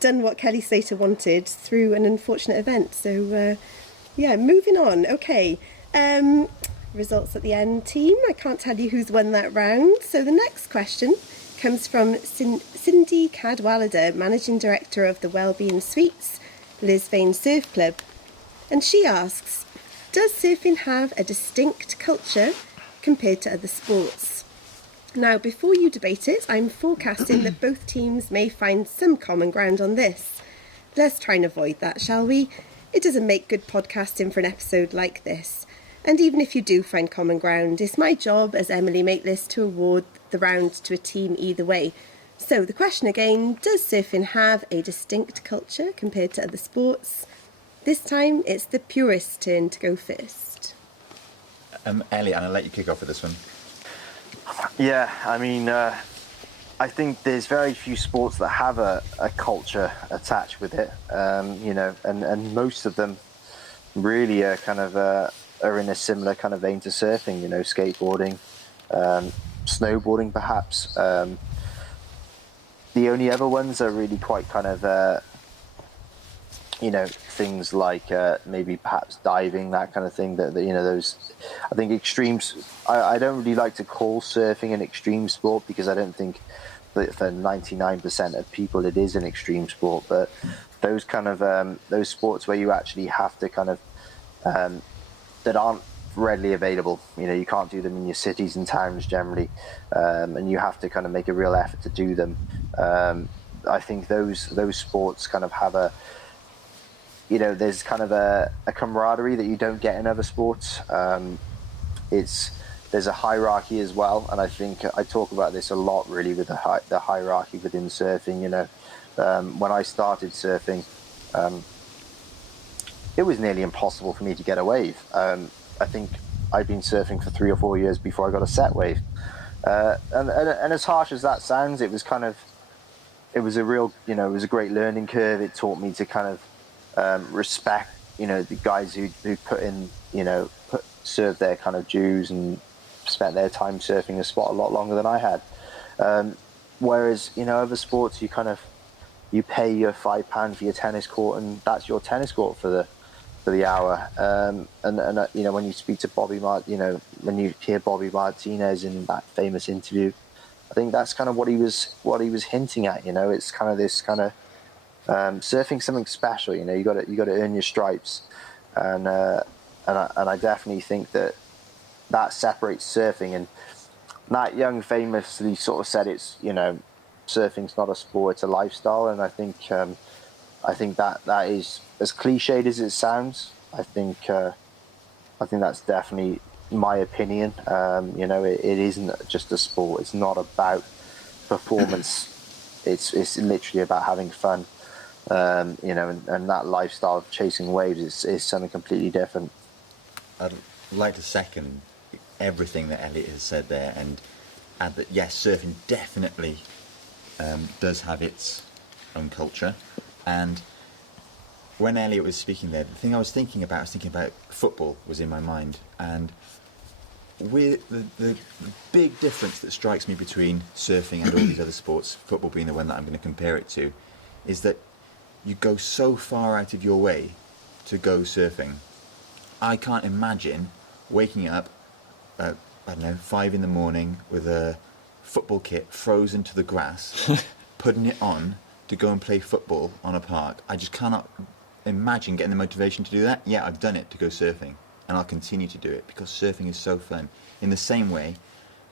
done what Kelly Slater wanted through an unfortunate event. So moving on. Okay. Results at the end, team. I can't tell you who's won that round. So the next question comes from Cindy Cadwallader, Managing Director of the Wellbeing Suites, Lisvane Surf Club. And she asks, does surfing have a distinct culture compared to other sports? Now, before you debate it, I'm forecasting that both teams may find some common ground on this. Let's try and avoid that, shall we? It doesn't make good podcasting for an episode like this. And even if you do find common ground, it's my job as Emily Mateless to award the round to a team either way. So the question again, does surfing have a distinct culture compared to other sports? This time it's the purist's turn to go first. Elliot, and I'll let you kick off with this one. Yeah, I mean, I think there's very few sports that have a culture attached with it, and most of them really are kind of are in a similar kind of vein to surfing, skateboarding, snowboarding perhaps. The only other ones are really quite kind of, things like maybe perhaps diving, that kind of thing. That those, I think extremes. I don't really like to call surfing an extreme sport because I don't think that for 99% of people it is an extreme sport. But those kind of those sports where you actually have to kind of that aren't readily available. You can't do them in your cities and towns generally, and you have to kind of make a real effort to do them. I think those sports kind of have a, there's kind of a camaraderie that you don't get in other sports. There's a hierarchy as well, and I think I talk about this a lot really with the hierarchy within surfing. When I started surfing, it was nearly impossible for me to get a wave. I think I'd been surfing for 3 or 4 years before I got a set wave. And as harsh as that sounds, it was a real, it was a great learning curve. It taught me to kind of respect, the guys who put in, served their kind of dues and spent their time surfing a spot a lot longer than I had. Whereas, other sports, you pay your £5 for your tennis court, and that's your tennis court for the hour. And you know, when you speak to when you hear Bobby Martinez in that famous interview, I think that's kind of what he was hinting at. You know, it's kind of this kind of surfing something special. You know, you got to earn your stripes, and I definitely think that separates surfing. And Matt Young famously sort of said it's, you know, surfing's not a sport, it's a lifestyle. And I think that is, as cliched as it sounds, I think that's definitely my opinion. You know, it isn't just a sport. It's not about performance. It's literally about having fun. You know, and that lifestyle of chasing waves is something completely different. I'd like to second everything that Elliot has said there, and add that yes, surfing definitely does have its own culture. And when Elliot was speaking there, the thing I was thinking about football was in my mind. And with the big difference that strikes me between surfing and all these other sports, football being the one that I'm going to compare it to, is that you go so far out of your way to go surfing. I can't imagine waking up at, 5 a.m. with a football kit frozen to the grass, putting it on to go and play football on a park. I just cannot imagine getting the motivation to do that. Yeah, I've done it to go surfing, and I'll continue to do it because surfing is so fun. In the same way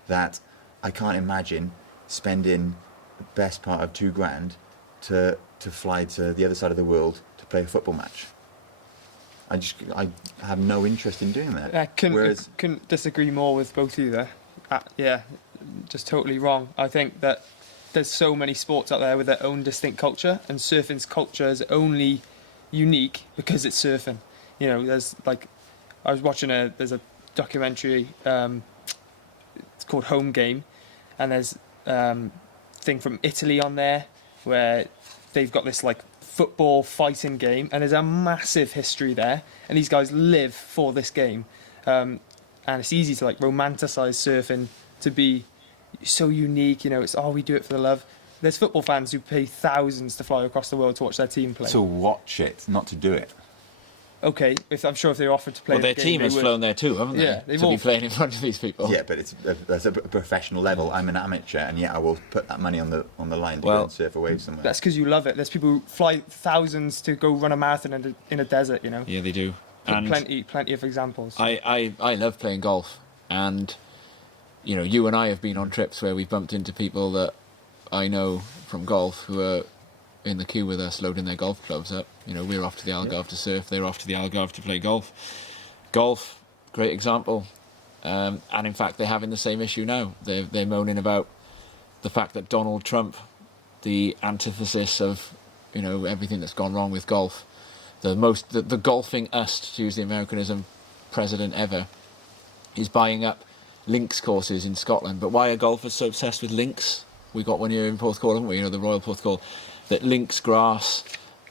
that I can't imagine spending the best part of $2,000 to fly to the other side of the world to play a football match. I have no interest in doing that. I couldn't disagree more with both of you there. Yeah, just totally wrong. I think that there's so many sports out there with their own distinct culture, and surfing's culture is only unique because it's surfing. You know, there's like, I was watching there's a documentary, it's called Home Game, and there's thing from Italy on there where they've got this like football fighting game, and there's a massive history there, and these guys live for this game, and it's easy to like romanticize surfing to be so unique. You know, it's we do it for the love. There's football fans who pay thousands to fly across the world to watch their team play. To watch it, not to do it. Okay, I'm sure if they were offered to play, their team has flown there too, haven't they? Yeah, they've to all be playing in front of these people. Yeah, but that's a professional level. I'm an amateur, and yet I will put that money on the line to go and surf a wave somewhere. That's because you love it. There's people who fly thousands to go run a marathon in a desert. You know. Yeah, they do. And plenty of examples. I love playing golf, and you know, you and I have been on trips where we've bumped into people that I know from golf who are in the queue with us loading their golf clubs up. You know, we're off to the Algarve to surf, they're off to the Algarve to play golf. Golf, great example. And in fact, they're having the same issue now. They're moaning about the fact that Donald Trump, the antithesis of, you know, everything that's gone wrong with golf, the golfing us, to use the Americanism, president ever, is buying up links courses in Scotland. But why are golfers so obsessed with links? We got one here in Porthcawl, haven't we? You know, the Royal Porthcawl. That links grass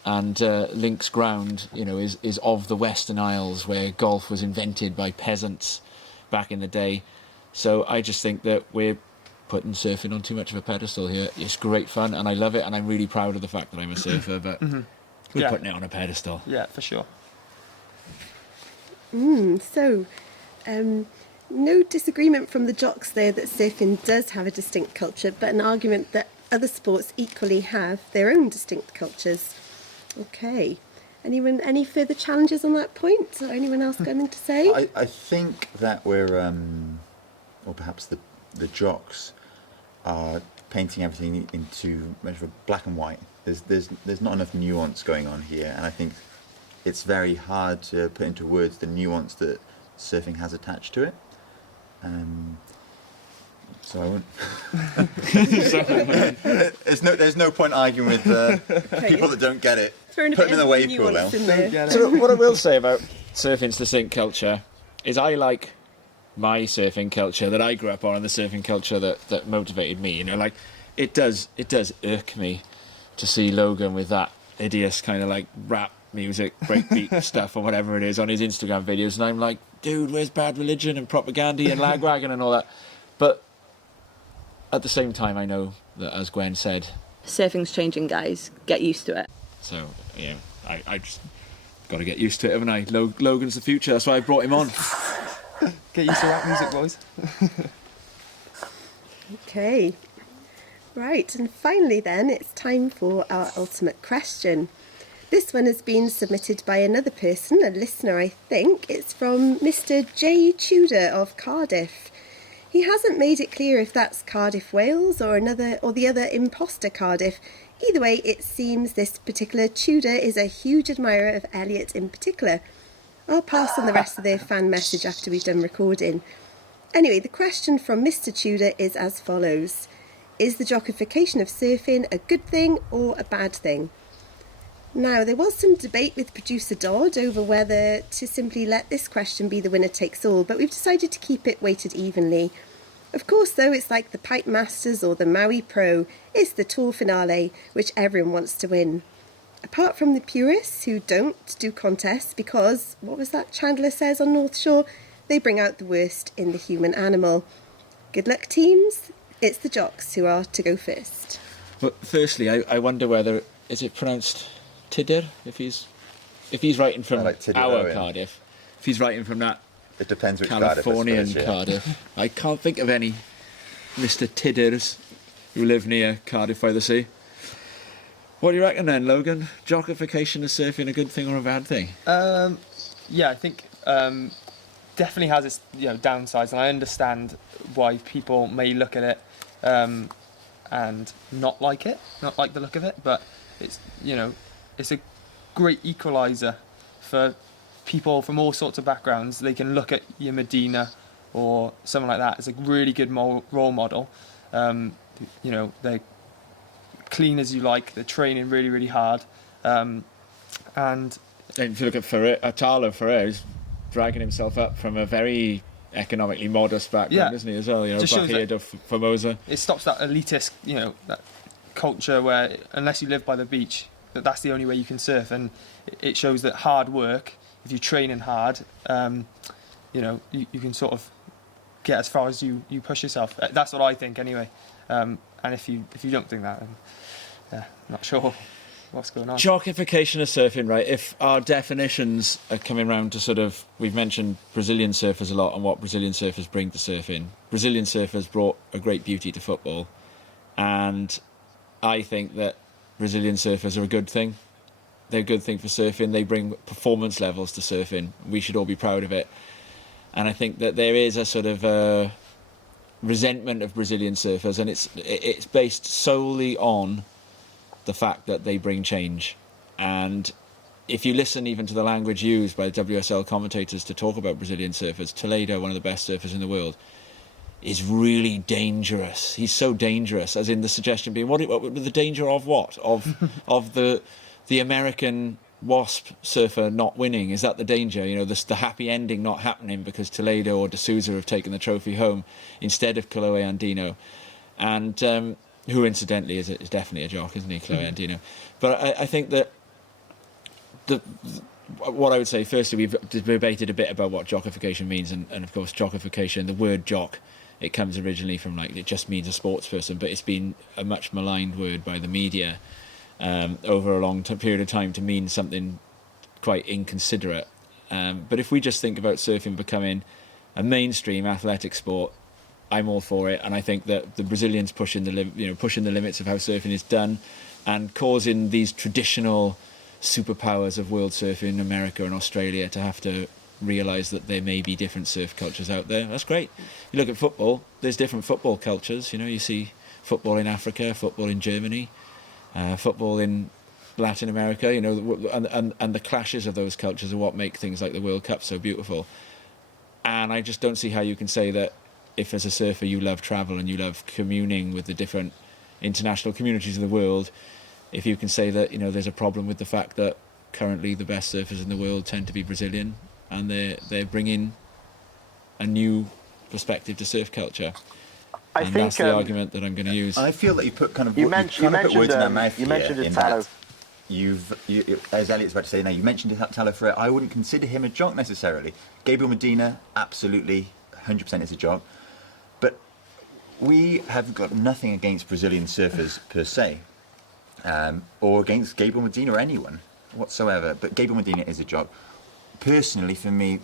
and links ground, you know, is of the Western Isles, where golf was invented by peasants back in the day. So I just think that we're putting surfing on too much of a pedestal here. It's great fun, and I love it, and I'm really proud of the fact that I'm a surfer, but we're putting it on a pedestal. Yeah, for sure. So, no disagreement from the jocks there that surfing does have a distinct culture, but an argument that other sports equally have their own distinct cultures. Okay. Anyone, any further challenges on that point? Or anyone else got anything to say? I think that we're, or perhaps the jocks are painting everything into much of black and white. There's not enough nuance going on here, and I think it's very hard to put into words the nuance that surfing has attached to it. So I won't. There's no point arguing with people that don't get it. Put them in the wave pool now. So what I will say about surfing's distinct culture is I like my surfing culture that I grew up on, and the surfing culture that motivated me. You know, like it does irk me to see Logan with that hideous kind of like rap music, breakbeat stuff or whatever it is on his Instagram videos, and I'm like, dude, where's Bad Religion and Propaganda and Lagwagon and all that? But at the same time, I know that, as Gwen said, surfing's changing, guys. Get used to it. So, yeah, I just got to get used to it, haven't I? Logan's the future. That's why I brought him on. Get used to rap music, boys. Okay. Right, and finally then, it's time for our ultimate question. This one has been submitted by another person, a listener I think. It's from Mr. J. Tudor of Cardiff. He hasn't made it clear if that's Cardiff, Wales or the other imposter Cardiff. Either way, it seems this particular Tudor is a huge admirer of Elliot in particular. I'll pass on the rest of their fan message after we've done recording. Anyway, the question from Mr. Tudor is as follows. Is the jockification of surfing a good thing or a bad thing? Now, there was some debate with producer Dodd over whether to simply let this question be the winner takes all, but we've decided to keep it weighted evenly. Of course, though, it's like the Pipe Masters or the Maui Pro. It's the tour finale, which everyone wants to win. Apart from the purists who don't do contests because, what was that Chandler says on North Shore? They bring out the worst in the human animal. Good luck, teams. It's the jocks who are to go first. Well, firstly, I wonder whether, is it pronounced Tudor? If he's writing from like Tudor, our Cardiff. If he's writing from that It depends which Californian Cardiff. I can't think of any Mr. Tudors who live near Cardiff by the sea. What do you reckon then, Logan? Jockification of surfing a good thing or a bad thing? Yeah, I think definitely has its downsides, and I understand why people may look at it and not like the look of it. But it's it's a great equaliser for people from all sorts of backgrounds. They can look at your Medina or someone like that as a really good role model. They're clean as you like. They're training really, really hard, and if you look at Talo Ferrer, he's dragging himself up from a very economically modest background, isn't he, as well? Bahiad of Formosa. It stops that elitist, that culture where unless you live by the beach, that's the only way you can surf. And it shows that hard work, if you're training hard, you can sort of get as far as you push yourself. That's what I think, anyway. And if you don't think that, then not sure what's going on. Jockification of surfing, right? If our definitions are coming round to we've mentioned Brazilian surfers a lot and what Brazilian surfers bring to surfing. Brazilian surfers brought a great beauty to football, and I think that Brazilian surfers are a good thing. They're a good thing for surfing. They bring performance levels to surfing. We should all be proud of it. And I think that there is a sort of resentment of Brazilian surfers, and it's based solely on the fact that they bring change. And if you listen even to the language used by the WSL commentators to talk about Brazilian surfers, Toledo, one of the best surfers in the world, is really dangerous. He's so dangerous, as in the suggestion being, what the danger of what? Of the American wasp surfer not winning? Is that the danger? The happy ending not happening because Toledo or De Souza have taken the trophy home instead of Chloe Andino, and who incidentally is definitely a jock, isn't he, Chloe Andino? But I think that what I would say, firstly, we've debated a bit about what jockification means, and of course jockification, the word jock, it comes originally from it just means a sports person, but it's been a much maligned word by the media over a long period of time to mean something quite inconsiderate. But if we just think about surfing becoming a mainstream athletic sport, I'm all for it, and I think that the Brazilians pushing the limits of how surfing is done, and causing these traditional superpowers of world surfing, America and Australia, to have to realise that there may be different surf cultures out there. That's great. You look at football, there's different football cultures. You see football in Africa, football in Germany, football in Latin America, and the clashes of those cultures are what make things like the World Cup so beautiful. And I just don't see how you can say that if as a surfer you love travel and you love communing with the different international communities of the world, if you can say that there's a problem with the fact that currently the best surfers in the world tend to be Brazilian, and they're bringing a new perspective to surf culture. I and think that's the argument that I'm going to use. I feel that you put put you words mentioned in our mouth. you mentioned in Italo. that as Elliot's about to say now, you mentioned Talo Ferrer. I wouldn't consider him a jock necessarily. Gabriel Medina, absolutely, 100% is a jock. But we have got nothing against Brazilian surfers per se, or against Gabriel Medina or anyone. whatsoever. But Gabriel Medina is a jock. Personally, for me,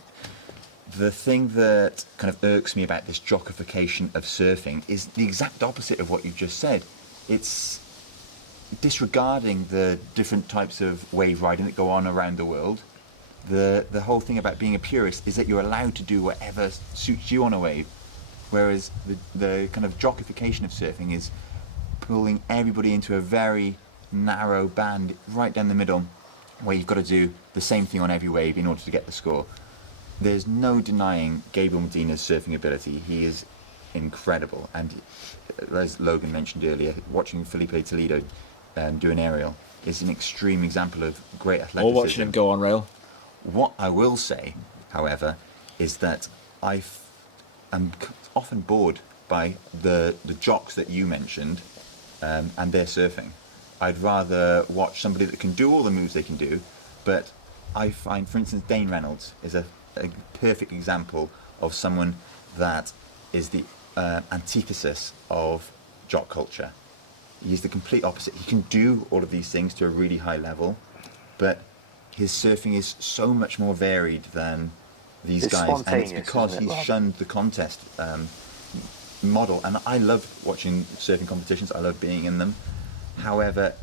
the thing that kind of irks me about this jockification of surfing is the exact opposite of what you just said. It's disregarding the different types of wave riding that go on around the world. The whole thing about being a purist is that you're allowed to do whatever suits you on a wave, whereas the kind of jockification of surfing is pulling everybody into a very narrow band right down the middle, where you've got to do the same thing on every wave in order to get the score. There's no denying Gabriel Medina's surfing ability. He is incredible, and as Logan mentioned earlier, watching Felipe Toledo do an aerial is an extreme example of great athleticism. Or watching him go on rail. What I will say, however, is that I am often bored by the jocks that you mentioned and their surfing. I'd rather watch somebody that can do all the moves they can do, but I find, for instance, Dane Reynolds is a perfect example of someone that is the antithesis of jock culture. He's the complete opposite. He can do all of these things to a really high level, but his surfing is so much more varied than these guys, and it's because he's shunned the contest model. And I love watching surfing competitions. I love being in them. However,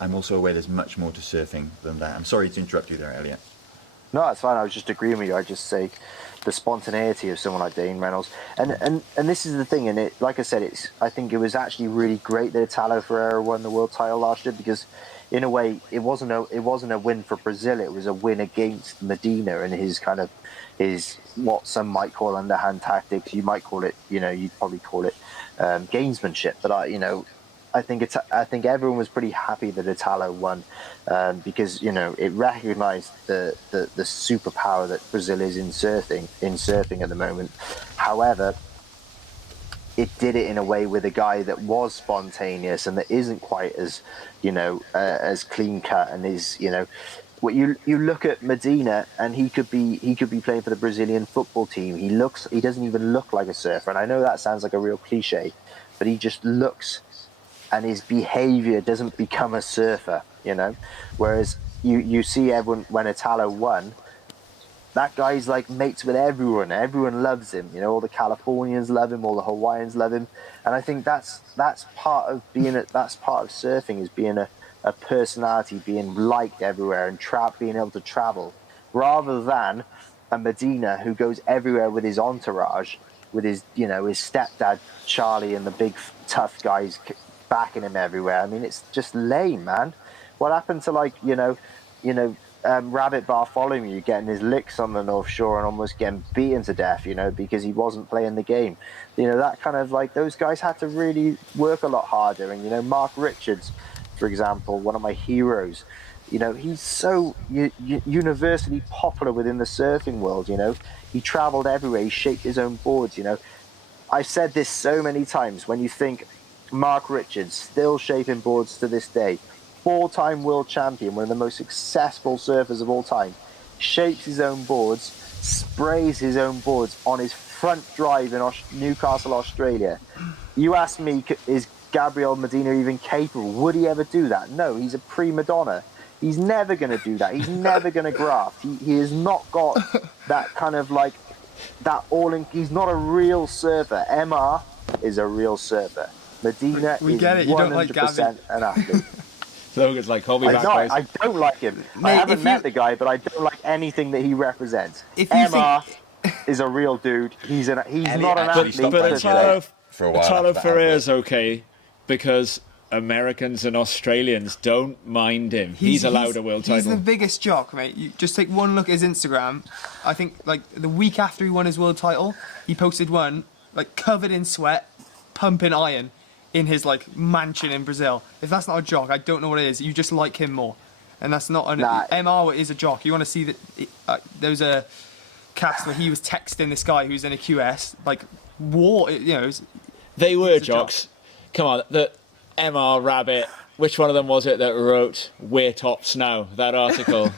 I'm also aware there's much more to surfing than that. I'm sorry to interrupt you there, Elliot. No, that's fine. I was just agreeing with you. I just say the spontaneity of someone like Dane Reynolds, and this is the thing. And it, like I said, I think it was actually really great that Italo Ferreira won the world title last year, because, in a way, it wasn't a win for Brazil. It was a win against Medina and his what some might call underhand tactics. You might call it, you'd probably call it gamesmanship. But I think everyone was pretty happy that Italo won, because it recognised the superpower that Brazil is in surfing at the moment. However, it did it in a way with a guy that was spontaneous and that isn't quite as as clean cut, and is what you look at Medina, and he could be playing for the Brazilian football team. He doesn't even look like a surfer, and I know that sounds like a real cliche, but he just looks. And his behaviour doesn't become a surfer, Whereas you see everyone, when Italo won, that guy's like mates with everyone. Everyone loves him. All the Californians love him, all the Hawaiians love him. And I think that's part of surfing, is being a personality, being liked everywhere, and being able to travel, rather than a Medina who goes everywhere with his entourage, with his his stepdad Charlie and the big tough guys backing him everywhere. I mean, it's just lame, man. What happened to Rabbit Bartholomew getting his licks on the North Shore and almost getting beaten to death, because he wasn't playing the game? That kind of those guys had to really work a lot harder. And Mark Richards, for example, one of my heroes, he's so universally popular within the surfing world. He travelled everywhere. He shaped his own boards. I've said this so many times. When you think Mark Richards, still shaping boards to this day, 4-time world champion, one of the most successful surfers of all time, shapes his own boards, sprays his own boards on his front drive in Newcastle, Australia. You ask me, is Gabriel Medina even capable? Would he ever do that? No, he's a prima donna. He's never going to do that. He's never going to graft. He has not got that kind of he's not a real surfer. MR is a real surfer. Medina is 100% an athlete. Logan's like, hold me back, guys. I don't like him. I haven't met the guy, but I don't like anything that he represents. MR is a real dude. He's not an athlete. But Italo Ferreira's okay, because Americans and Australians don't mind him. He's allowed a world title. He's the biggest jock, mate. You just take one look at his Instagram. I think the week after he won his world title, he posted one covered in sweat, pumping iron in his mansion in Brazil. If that's not a jock, I don't know what it is. You just like him more, and that's not MR is a jock. You want to see that there was a cast where he was texting this guy who's in a QS war. They were jocks. Come on, the MR Rabbit. Which one of them was it that wrote "We're tops now"? That article.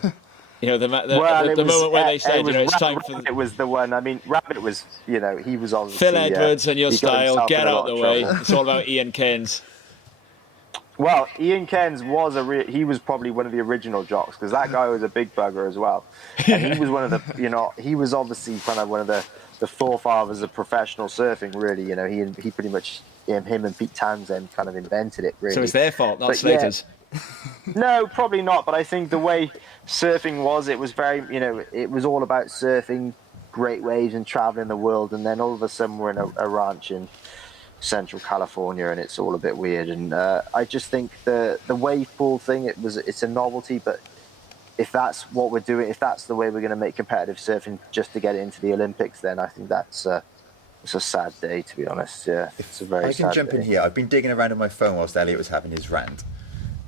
The moment where they said, it's time for... Rabbit was the one. I mean, Rabbit was, he was obviously... Phil Edwards and your style, get out the way. It's all about Ian Kenz. Well, Ian Kenz was he was probably one of the original jocks, because that guy was a big bugger as well. And he was one of the, he was obviously kind of one of the forefathers of professional surfing, really. He pretty much, him and Pete Townsend kind of invented it, really. So it's their fault, not But Slater's. Yeah, no, probably not. But I think the way surfing was, it was very, it was all about surfing great waves and traveling the world. And then all of a sudden we're in a ranch in Central California, and it's all a bit weird. And I just think the wave pool thing, it's a novelty, but if that's what we're doing, if that's the way we're going to make competitive surfing just to get it into the Olympics, then I think it's a sad day, to be honest. Yeah, it's a very sad day. I can jump in here. I've been digging around on my phone whilst Elliot was having his rant,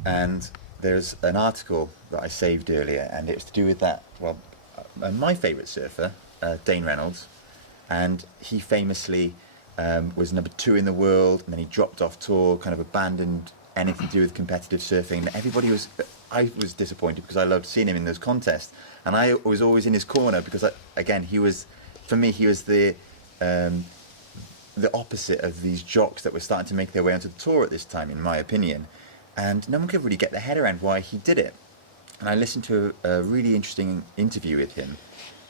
and there's an article that I saved earlier, and it's to do with that. Well, my favourite surfer, Dane Reynolds, and he famously was number 2 in the world, and then he dropped off tour, kind of abandoned anything to do with competitive surfing. I was disappointed because I loved seeing him in those contests, and I was always in his corner because, he was the opposite of these jocks that were starting to make their way onto the tour at this time, in my opinion, and no one could really get their head around why he did it. And I listened to a really interesting interview with him,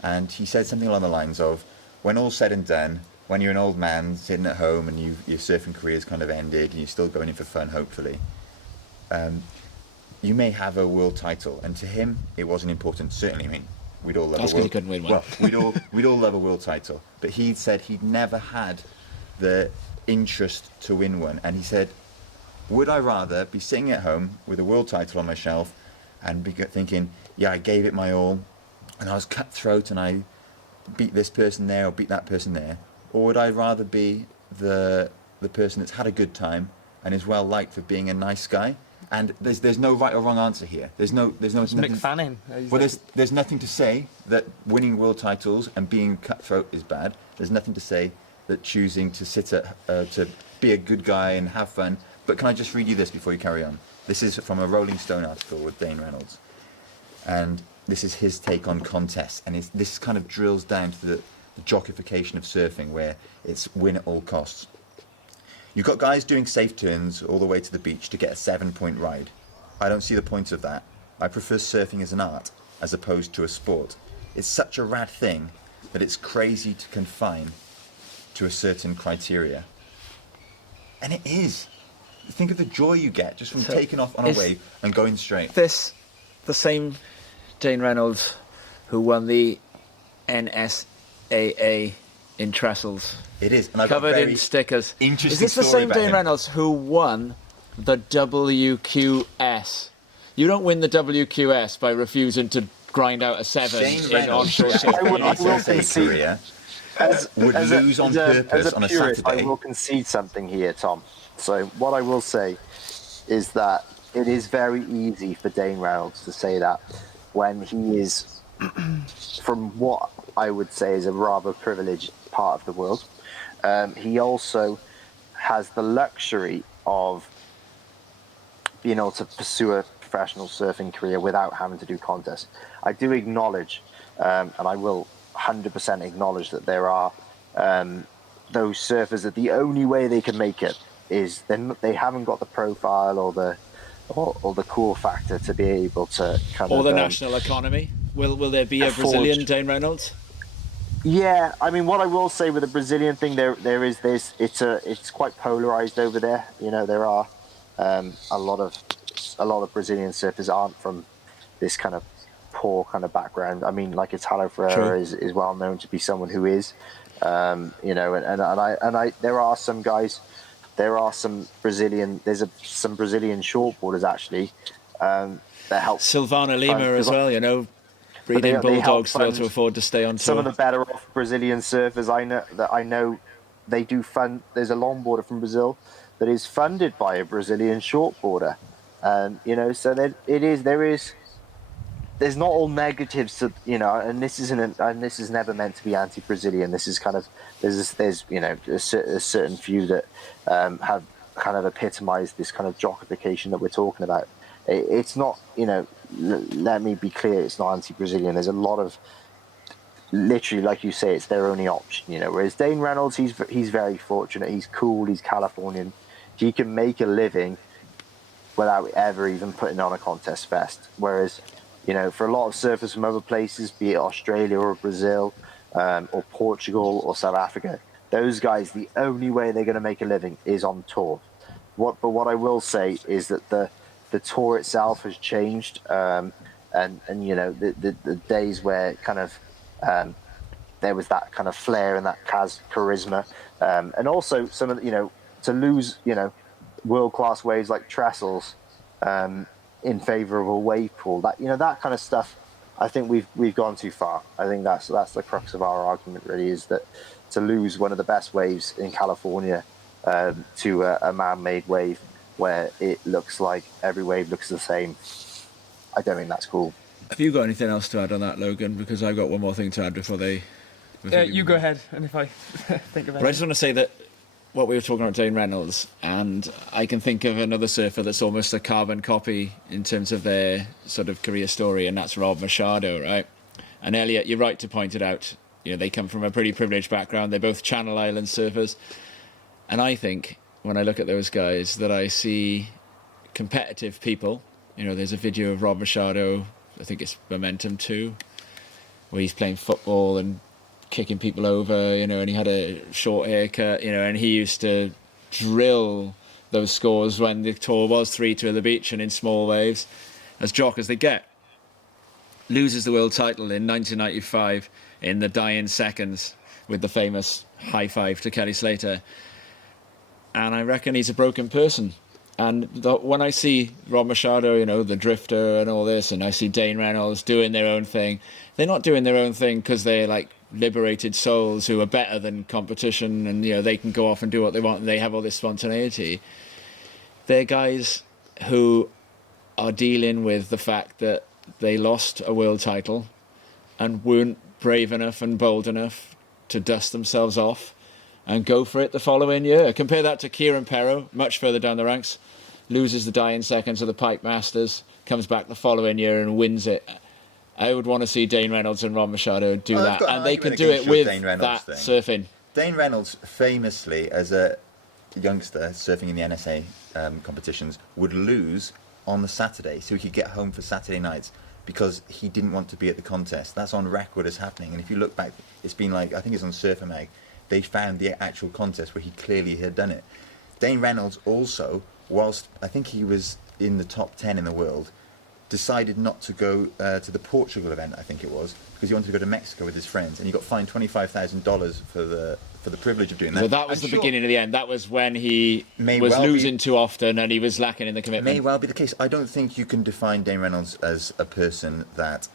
and he said something along the lines of, when all's said and done, when you're an old man sitting at home and your surfing career's kind of ended and you're still going in for fun, hopefully, you may have a world title. And to him, it wasn't important. Certainly, I mean, we'd all love That's a world. because he couldn't win one. Well, we'd all love a world title. But he said he'd never had the interest to win one. And he said, would I rather be sitting at home with a world title on my shelf and be thinking, yeah, I gave it my all, and I was cutthroat and I beat this person there or beat that person there? Or would I rather be the person that's had a good time and is well liked for being a nice guy? And there's no right or wrong answer here. There's nothing. Mick Fanning. Well, there's nothing to say that winning world titles and being cutthroat is bad. There's nothing to say that choosing to to be a good guy and have fun. But can I just read you this before you carry on? This is from a Rolling Stone article with Dane Reynolds, and this is his take on contests. And this kind of drills down to the jockification of surfing, where it's win at all costs. You've got guys doing safe turns all the way to the beach to get a 7-point ride. I don't see the point of that. I prefer surfing as an art as opposed to a sport. It's such a rad thing that it's crazy to confine to a certain criteria. And it is. Think of the joy you get just from taking off on a wave and going straight. This the same Dane Reynolds who won the NSAA in trestles. It is. And I've covered in stickers. Interesting. Is this the story same about Dane him. Reynolds who won the WQS? You don't win the WQS by refusing to grind out a 7 Dane in Reynolds, onshore surfing. I will say concede. career, would lose on purpose on a purist, Saturday. I will concede something here, Tom. So what I will say is that it is very easy for Dane Reynolds to say that when he is from what I would say is a rather privileged part of the world. He also has the luxury of being able to pursue a professional surfing career without having to do contests. I do acknowledge, and I will 100% acknowledge that there are those surfers that the only way they can make it is they haven't got the profile or the cool factor to be able to kind or of... the national economy. Will there be a Brazilian Dane Reynolds? Yeah, I mean, what I will say with the Brazilian thing, there is this. It's quite polarized over there. You know, there are a lot of Brazilian surfers aren't from this kind of poor kind of background. I mean, like Italo Ferreira is well known to be someone who is. You know, and I there are some guys. There are some Brazilian. Some Brazilian shortboarders actually that help. Silvana Lima as well. You know. Breeding bulldogs to be able to afford to stay on tour. Some of the better off Brazilian surfers I know they do fund. There's a longboarder from Brazil that is funded by a Brazilian shortboarder, you know. So there's not all negatives to, you know. And this is never meant to be anti-Brazilian. This is kind of there's you know a certain few that have kind of epitomized this kind of jockification that we're talking about. It's not, you know, let me be clear, it's not anti-Brazilian. There's a lot of, literally, like you say, it's their only option, you know. Whereas Dane Reynolds, he's very fortunate. He's cool, he's Californian. He can make a living without ever even putting on a contest vest. Whereas, for a lot of surfers from other places, be it Australia or Brazil, or Portugal or South Africa, those guys, the only way they're going to make a living is on tour. But what I will say is that the tour itself has changed, and the days where kind of there was that kind of flair and that charisma, and also some of to lose world-class waves like trestles in favour of a wave pool, that kind of stuff. I think we've gone too far. I think that's the crux of our argument, really, is that to lose one of the best waves in California to a man-made wave where it looks like every wave looks the same, I don't think that's cool. Have you got anything else to add on that, Logan? Because I've got one more thing to add before they... You go ahead, and if I think about it. But I just want to say that what we were talking about Dane Reynolds, and I can think of another surfer that's almost a carbon copy in terms of their sort of career story, and that's Rob Machado, right? And Elliot, you're right to point it out. They come from a pretty privileged background. They're both Channel Island surfers. And I think, when I look at those guys, that I see competitive people. There's a video of Rob Machado, I think it's Momentum 2, where he's playing football and kicking people over, and he had a short haircut, and he used to drill those scores when the tour was 3-2 at the beach and in small waves, as jock as they get. Loses the world title in 1995 in the dying seconds with the famous high five to Kelly Slater. And I reckon he's a broken person. And when I see Rob Machado, the drifter and all this, and I see Dane Reynolds doing their own thing, they're not doing their own thing because they're like liberated souls who are better than competition, and they can go off and do what they want and they have all this spontaneity. They're guys who are dealing with the fact that they lost a world title and weren't brave enough and bold enough to dust themselves off and go for it the following year. Compare that to Kieran Perrow, much further down the ranks, loses the dying seconds of the Pike Masters, comes back the following year and wins it. I would want to see Dane Reynolds and Rob Machado do that, and they can do it with that surfing. Dane Reynolds, famously, as a youngster surfing in the NSA competitions, would lose on the Saturday so he could get home for Saturday nights because he didn't want to be at the contest. That's on record as happening, and if you look back, it's been like, I think it's on Surfer Mag, they found the actual contest where he clearly had done it. Dane Reynolds also, whilst I think he was in the top 10 in the world, decided not to go to the Portugal event, I think it was, because he wanted to go to Mexico with his friends, and he got fined $25,000 for the privilege of doing that. So that was the beginning of the end. That was when he was losing too often and he was lacking in the commitment. May well be the case. I don't think you can define Dane Reynolds as a person that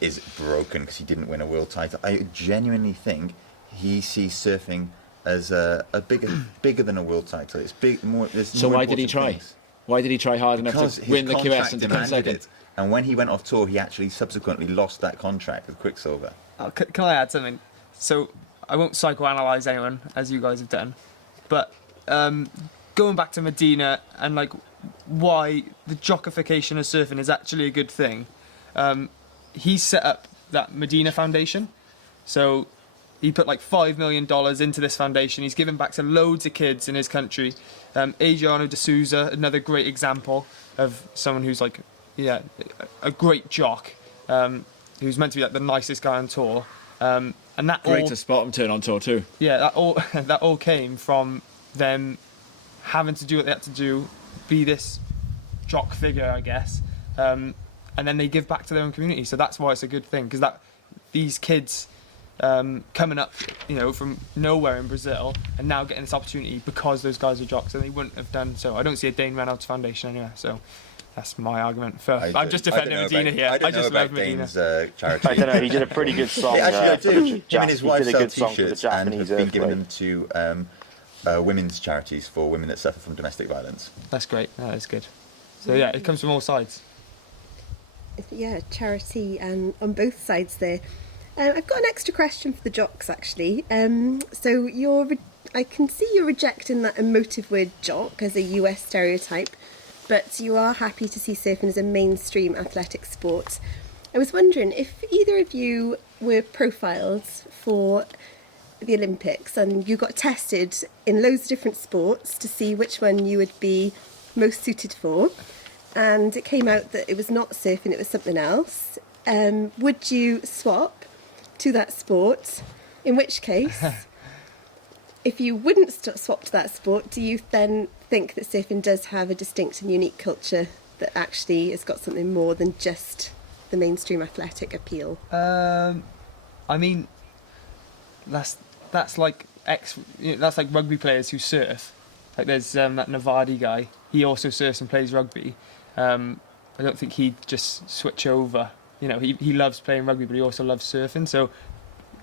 is broken because he didn't win a world title. I genuinely think he sees surfing as a bigger than a world title. It's big. More. So why did he try? Things. Why did he try hard enough to win the QS and to come second? It. And when he went off tour, he actually subsequently lost that contract with Quicksilver. Can I add something? So I won't psychoanalyze anyone, as you guys have done, but going back to Medina and like why the jockification of surfing is actually a good thing. He set up that Medina Foundation, so he put like $5 million into this foundation. He's given back to loads of kids in his country. Adriana De Souza, another great example of someone who's like, a great jock, who's meant to be like the nicest guy on tour. And that great to spot him turn on tour too. Yeah, that all came from them having to do what they had to do, be this jock figure, I guess. And then they give back to their own community. So that's why it's a good thing, because these kids coming up, from nowhere in Brazil and now getting this opportunity because those guys are jocks, and they wouldn't have done so. I don't see a Dane Reynolds Foundation anywhere, so that's my argument. I'm just defending Medina here. I just love Medina. Charity. I don't know. He did a pretty good song. Actually, him and his wife did a sell good song for the T-shirts and Japanese have been giving earthquake. them to women's charities for women that suffer from domestic violence. That's great. That is good. So yeah, it comes from all sides. Yeah, charity and on both sides there. I've got an extra question for the jocks, actually. So I can see you're rejecting that emotive word jock as a US stereotype, but you are happy to see surfing as a mainstream athletic sport. I was wondering if either of you were profiled for the Olympics and you got tested in loads of different sports to see which one you would be most suited for, and it came out that it was not surfing, it was something else. Would you swap to that sport? In which case, if you wouldn't swap to that sport, do you then think that surfing does have a distinct and unique culture that actually has got something more than just the mainstream athletic appeal? I mean, that's like that's like rugby players who surf. Like there's that Navadi guy. He also surfs and plays rugby. I don't think he'd just switch over. You know, he loves playing rugby, but he also loves surfing. So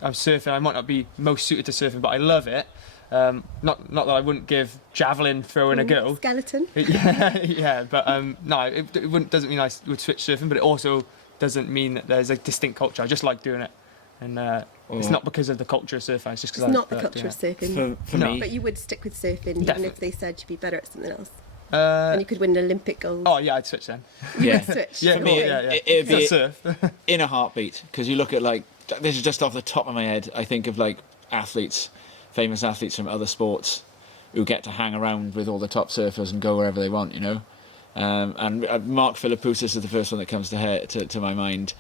I'm surfing. I might not be most suited to surfing, but I love it. Not that I wouldn't give javelin throwing a go. Skeleton. Yeah. But no, it doesn't mean I would switch surfing, but it also doesn't mean that there's a distinct culture. I just like doing it, and it's not because of the culture of surfing. It's just because it's not the culture of surfing. For me, but you would stick with surfing, even Definitely. if they said you'd be better at something else. And you could win an Olympic gold. Oh yeah, I'd switch then. yeah, Switch. Yeah, For me, yeah. it'd be surf. in a heartbeat, because you look at, like, this is just off the top of my head, I think of like athletes, famous athletes from other sports who get to hang around with all the top surfers and go wherever they want, you know. And Mark Phillips is the first one that comes to my mind,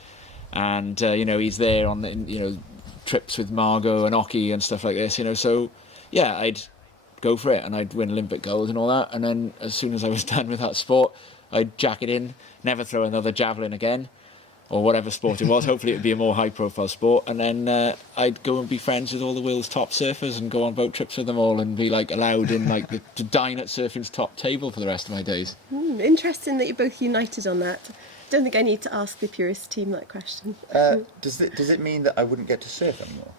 and you know, he's there on the, you know, trips with Margot and Oki and stuff like this, you know. So yeah, I'd go for it and I'd win Olympic gold and all that, and then as soon as I was done with that sport, I'd jack it in, never throw another javelin again, or whatever sport it was. Hopefully it would be a more high profile sport, and then I'd go and be friends with all the world's top surfers and go on boat trips with them all and be like allowed in like to dine at surfing's top table for the rest of my days. Interesting that you're both united on that. Don't think I need to ask the Purists team that question. Does it mean that I wouldn't get to surf anymore?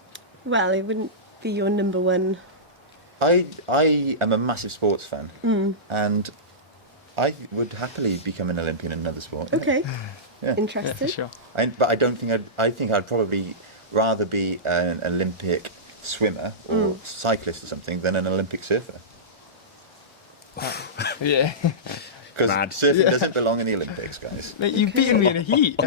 Well, it wouldn't be your number one. I am a massive sports fan, and I would happily become an Olympian in another sport. Okay. Yeah. Interesting. Yeah, for sure. But I don't think I think I'd probably rather be an Olympic swimmer or cyclist or something than an Olympic surfer. Yeah. Because surfing doesn't belong in the Olympics, guys. Mate, you've beaten me in a heat.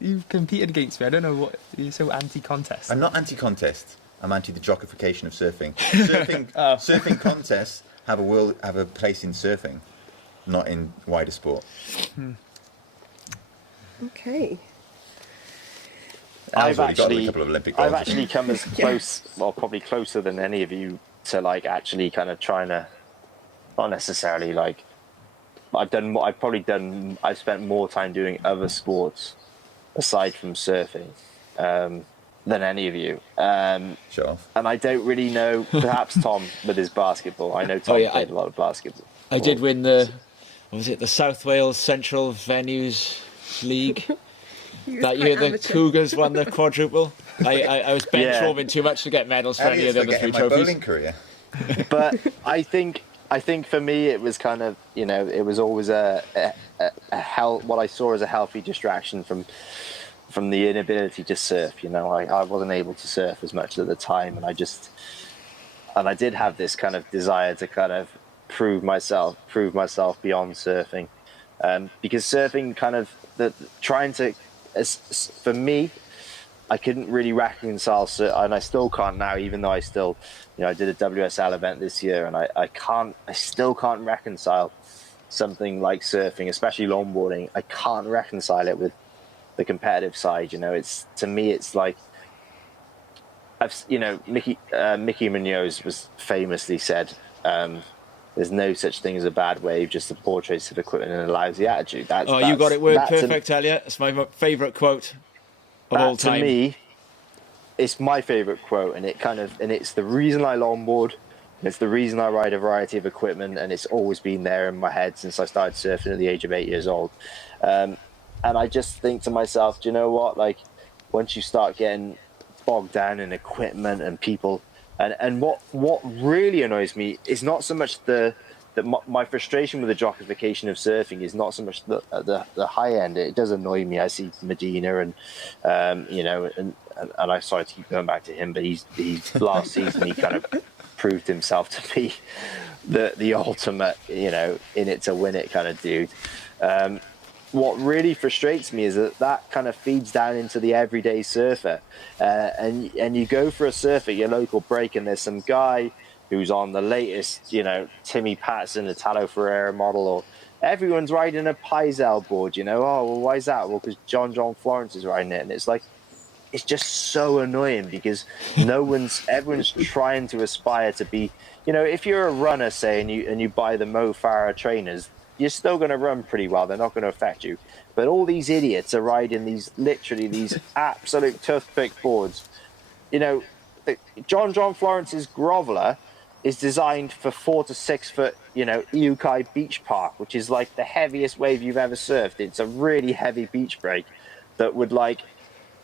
You've competed against me. I don't know what you're so anti-contest. I'm not anti-contest. I'm anti the jockification of surfing. Surfing contests have a place in surfing, not in wider sport. Okay. I've already got a couple of Olympic golds. I've actually come as close, well, probably closer than any of you, to like actually kind of trying to, not necessarily like, I've spent more time doing other sports aside from surfing than any of you. Sure. And I don't really know, perhaps Tom with his basketball. I know Tom played a lot of basketball. I did win the South Wales Central Venues League. That year the Cougars won the quadruple. I was bench-warming too much to get medals for any of the other three my trophies. bowling career. But I think for me it was kind of, you know, it was always what I saw as a healthy distraction from the inability to surf. You know, I wasn't able to surf as much at the time, and I did have this kind of desire to kind of prove myself beyond surfing, because surfing kind of for me, I couldn't really reconcile, and I still can't now, even though I still, you know, I did a WSL event this year, and I still can't reconcile something like surfing, especially longboarding. I can't reconcile it with the competitive side. You know, to me it's like, Mickey Munoz was famously said, there's no such thing as a bad wave, just a poor choice of equipment and a lousy attitude. You got it word perfect, Elliot. It's my favourite quote of all time. To me, it's my favourite quote, and it's the reason I longboard, and it's the reason I ride a variety of equipment, and it's always been there in my head since I started surfing at the age of 8 years old. And I just think to myself, do you know what? Like, once you start getting bogged down in equipment and people, and what really annoys me is not so much my frustration with the jockification of surfing is not so much the high end. It does annoy me. I see Medina and and I'm sorry to keep going back to him, but he's last season he kind of proved himself to be the ultimate, you know, in it to win it kind of dude. What really frustrates me is that kind of feeds down into the everyday surfer, and you go for a surf at your local break, and there's some guy who's on the latest, you know, Timmy Patterson, Italo Ferreira model, or everyone's riding a Paisel board, you know. Oh, well, why is that? Well, because John Florence is riding it, and it's like, it's just so annoying because everyone's trying to aspire to be, you know, if you're a runner, say, and you buy the Mo Farah trainers, you're still going to run pretty well. They're not going to affect you. But all these idiots are riding these absolute toothpick boards. You know, John Florence's Groveler is designed for 4 to 6 foot, you know, Iukai Beach Park, which is like the heaviest wave you've ever surfed. It's a really heavy beach break that would like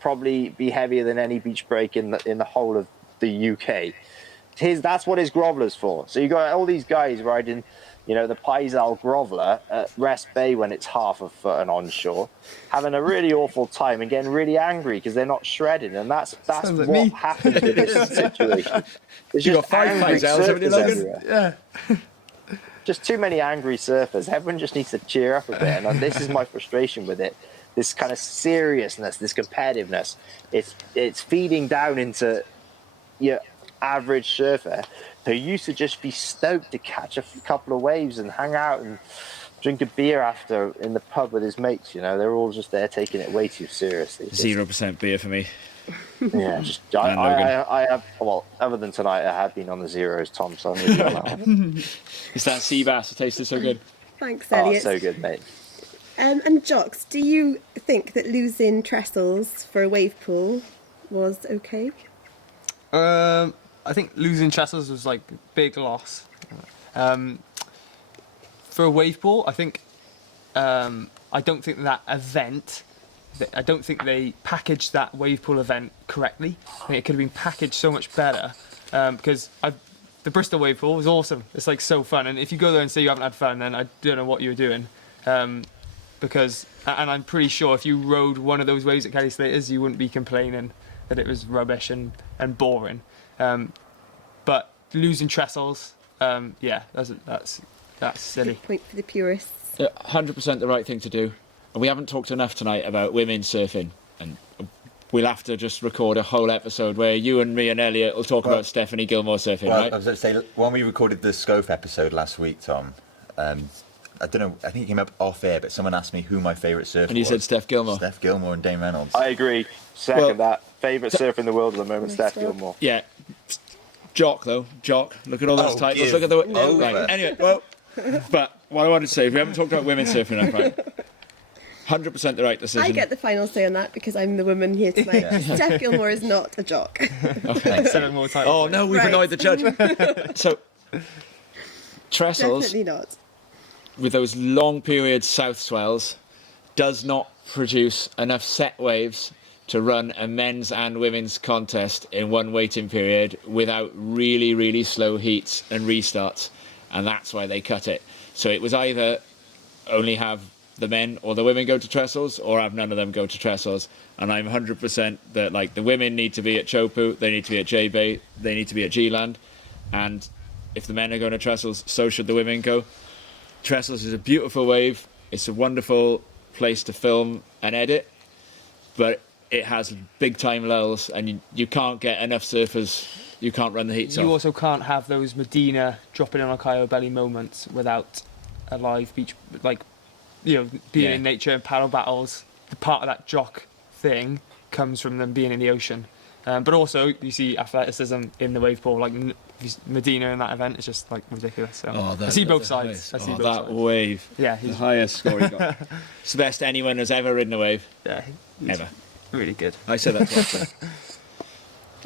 probably be heavier than any beach break in the whole of the UK. That's what his Groveler's for. So you got all these guys riding, you know, the Paisel Groveler at Rest Bay when it's half a foot and onshore, having a really awful time and getting really angry because they're not shredded. And that's what happens in this situation. There's you just got 5 Paisels, haven't you, Logan? Yeah. Just too many angry surfers. Everyone just needs to cheer up a bit. And this is my frustration with it. This kind of seriousness, this competitiveness, it's feeding down into your average surfer who used to just be stoked to catch a couple of waves and hang out and drink a beer after in the pub with his mates. You know, they're all just there taking it way too seriously. 0% beer for me. Yeah, I have. Well, other than tonight, I have been on the zeros, Tom. So I'm really on that one. It's that sea bass. It tasted so good. Thanks, Elliot. Oh, so good, mate. And Jocks, do you think that losing trestles for a wave pool was okay? I think losing trestles was like a big loss. For a wave pool, I think I don't think that event. I don't think they packaged that wave pool event correctly. I think it could have been packaged so much better because the Bristol wave pool was awesome. It's like so fun, and if you go there and say you haven't had fun, then I don't know what you were doing. Because, and I'm pretty sure if you rode one of those waves at Kelly Slater's, you wouldn't be complaining that it was rubbish and boring. But losing trestles, yeah, that's silly. Good point for the purists. 100% the right thing to do. And we haven't talked enough tonight about women surfing, and we'll have to just record a whole episode where you and me and Elliot will talk about Stephanie Gilmore surfing, right? I was going to say, when we recorded the Scove episode last week, Tom, I don't know, I think it came up off air, but someone asked me who my favourite surfer was. And you said Steph Gilmore. Steph Gilmore and Dane Reynolds. I agree. Second that. Favourite surfer in the world at the moment, Steph Gilmore. Yeah. Jock, though. Jock. Look at all those titles. Look at the... No. Right. Anyway, well... But what I wanted to say, we haven't talked about women surfing enough, right? 100% the right decision. I get the final say on that because I'm the woman here tonight. Yeah. Steph Gilmore is not a jock. Okay. 7 more titles. Oh, no, we've Right. annoyed the judge. So, trestles... Definitely not. with those long period south swells does not produce enough set waves to run a men's and women's contest in one waiting period without really, really slow heats and restarts. And that's why they cut it. So it was either only have the men or the women go to trestles or have none of them go to trestles. And I'm 100% that like the women need to be at Chopu, they need to be at J-Bay, they need to be at G-Land. And if the men are going to trestles, so should the women go. Trestles is a beautiful wave. It's a wonderful place to film and edit, but it has big time lulls, and you can't get enough surfers. You can't run the heats off. You also can't have those Medina dropping on a Caio belly moments without a live beach, like, you know, being in nature and paddle battles. The part of that jock thing comes from them being in the ocean. But also, you see athleticism in the wave pool, like Medina in that event is just like ridiculous. So I see both sides. That wave. Yeah, the highest score he got. It's the best anyone has ever ridden a wave. Yeah, ever. Really good. I said that twice.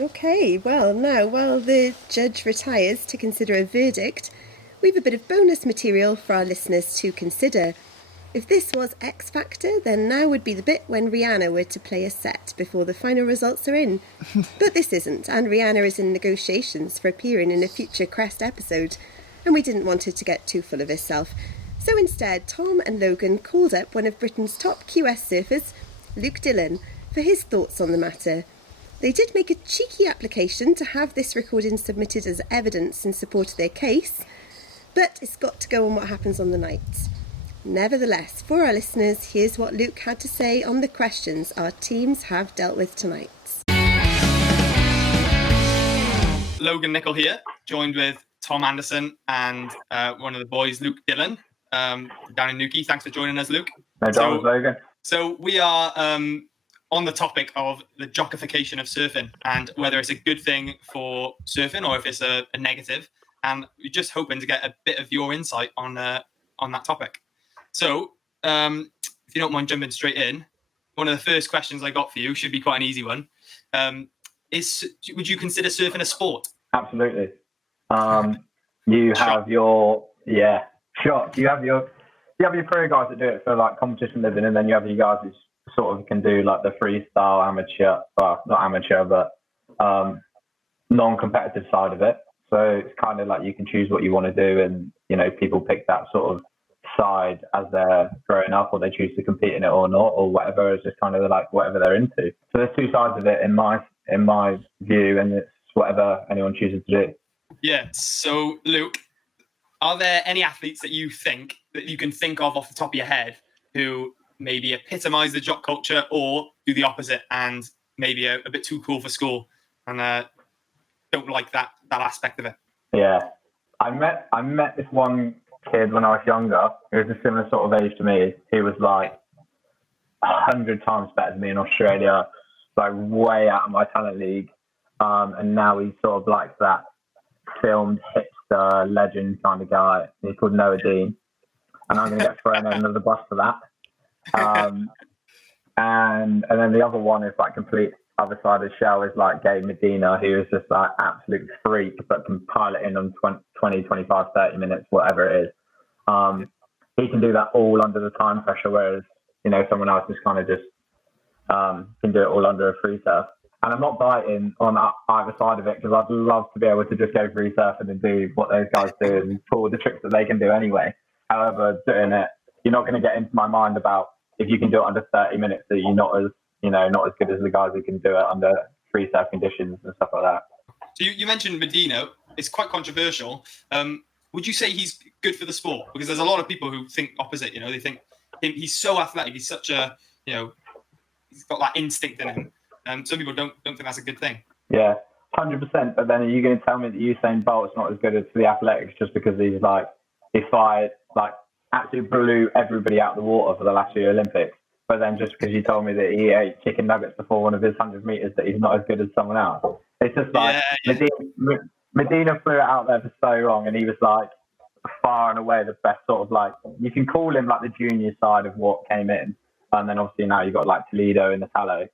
Okay, well now, while the judge retires to consider a verdict, we've a bit of bonus material for our listeners to consider. If this was X Factor, then now would be the bit when Rihanna were to play a set before the final results are in. But this isn't, and Rihanna is in negotiations for appearing in a future Crest episode, and we didn't want her to get too full of herself. So instead, Tom and Logan called up one of Britain's top QS surfers, Luke Dillon, for his thoughts on the matter. They did make a cheeky application to have this recording submitted as evidence in support of their case, but it's got to go on what happens on the night. Nevertheless, for our listeners, here's what Luke had to say on the questions our teams have dealt with tonight. Logan Nichol here, joined with Tom Anderson and one of the boys, Luke Dillon. down in Newquay. Thanks for joining us, Luke. No dramas, Logan. So we are on the topic of the jockification of surfing and whether it's a good thing for surfing or if it's a negative. And we're just hoping to get a bit of your insight on that topic. So if you don't mind jumping straight in, one of the first questions I got for you should be quite an easy one. Would you consider surfing a sport? Absolutely. You have your sure. You have your pro guys that do it for like competition living, and then you have you guys who sort of can do like the freestyle amateur, well, not amateur, but non-competitive side of it. So it's kind of like you can choose what you want to do, and you know people pick that sort of side as they're growing up, or they choose to compete in it or not, or whatever. It's just kind of like whatever they're into. So there's two sides of it in my view, and it's whatever anyone chooses to do. Yeah. So Luke, are there any athletes that you can think of off the top of your head who maybe epitomise the jock culture or do the opposite and maybe a bit too cool for school and don't like that aspect of it? Yeah, I met this one kid when I was younger. He was a similar sort of age to me. He was like 100 times better than me in Australia, like way out of my talent league. And now he's sort of like that filmed hipster legend kind of guy. He's called Noah Dean, and I'm going to get thrown under the bus for that. And then the other one is like complete other side of the shell is like Gabe Medina, who is just like absolute freak, but can pile it in on 20, 25, 30 minutes, whatever it is. He can do that all under the time pressure, whereas, you know, someone else just kind of just can do it all under a free surf. And I'm not biting on either side of it because I'd love to be able to just go free surfing and do what those guys do and pull the tricks that they can do anyway. However, doing it, you're not going to get into my mind about if you can do it under 30 minutes that you're not as good as the guys who can do it under free surf conditions and stuff like that. So you mentioned Medina. It's quite controversial. Would you say he's good for the sport? Because there's a lot of people who think opposite. You know, they think he's so athletic. He's such a, you know, he's got that instinct in him. Some people don't think that's a good thing. Yeah, 100%. But then are you going to tell me that Usain Bolt's not as good as the athletics just because he fired, like, absolutely blew everybody out of the water for the last few Olympics? But then just because you told me that he ate chicken nuggets before one of his 100 meters, that he's not as good as someone else. It's just like Medina flew it out there for so long, and he was like far and away the best sort of, like, you can call him like the junior side of what came in. And then obviously now you've got like Toledo and Natalo.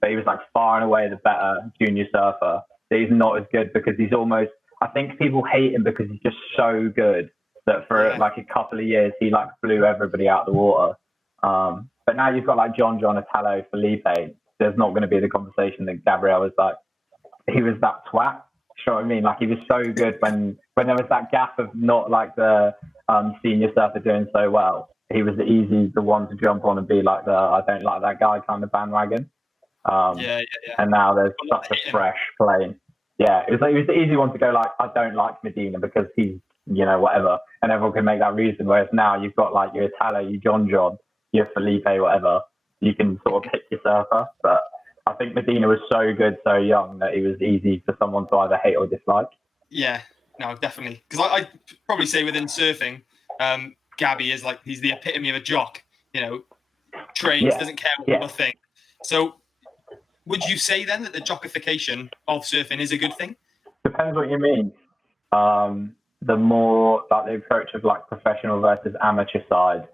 But he was like far and away the better junior surfer. He's not as good because he's almost, I think people hate him because he's just so good that for like a couple of years he like blew everybody out of the water. But now you've got like John, Italo, Felipe. There's not going to be the conversation that Gabriel was like, he was that twat. You know what I mean? Like he was so good when there was that gap of not like the senior surfer doing so well. He was the one to jump on and be like the I don't like that guy kind of bandwagon. And now there's such a fresh plane. Yeah, it was the easy one to go like I don't like Medina because he's, you know, whatever, and everyone can make that reason. Whereas now you've got like your Italo, your John, your Felipe, whatever. You can sort of pick your surfer. But I think Medina was so good, so young that it was easy for someone to either hate or dislike. Yeah, no, definitely. Because I'd probably say within surfing, Gabby is like, he's the epitome of a jock. You know, trains, doesn't care what people think. So would you say then that the jockification of surfing is a good thing? Depends what you mean. The more like the approach of like professional versus amateur side,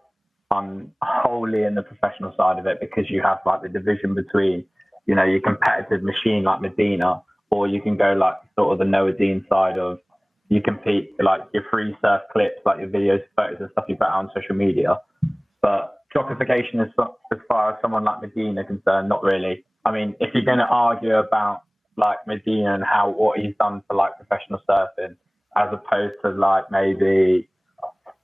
I'm wholly in the professional side of it because you have like the division between, you know, your competitive machine like Medina, or you can go like sort of the Noah Dean side of you compete like your free surf clips, like your videos, photos and stuff you put out on social media. But jockification is, as far as someone like Medina concerned, not really. I mean, if you're going to argue about like Medina and what he's done for like professional surfing, as opposed to like maybe,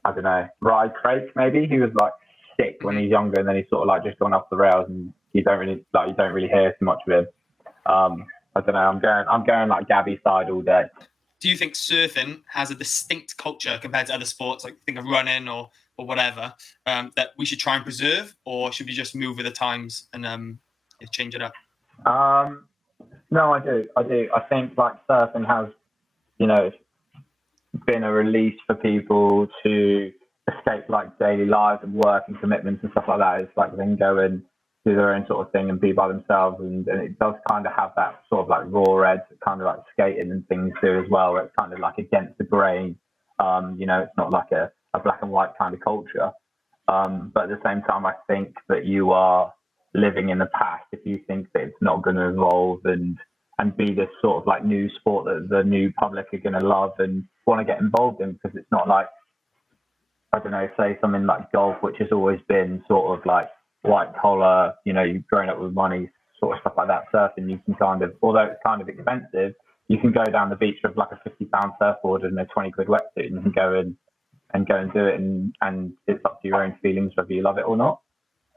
I don't know, Rye Craig maybe, he was like sick when he's younger and then he's sort of like just gone off the rails and you don't really hear too much of him. I don't know, I'm going like Gabby side all day. Do you think surfing has a distinct culture compared to other sports, like think of running or whatever, that we should try and preserve, or should we just move with the times and change it up? No, I do. I think like surfing has, you know, been a release for people to escape like daily lives and work and commitments and stuff like that. It's like then go and do their own sort of thing and be by themselves, and it does kind of have that sort of like raw edge that kind of like skating and things do as well, where it's kind of like against the grain. It's not like a black and white kind of culture. But at the same time, I think that you are living in the past if you think that it's not going to evolve and be this sort of like new sport that the new public are going to love and want to get involved in, because it's not like, I don't know, say something like golf, which has always been sort of like white collar, you've grown up with money, sort of stuff like that. Surfing, you can kind of, although it's kind of expensive, you can go down the beach with like a £50 surfboard and a 20 quid wetsuit and go and do it, and it's up to your own feelings whether you love it or not.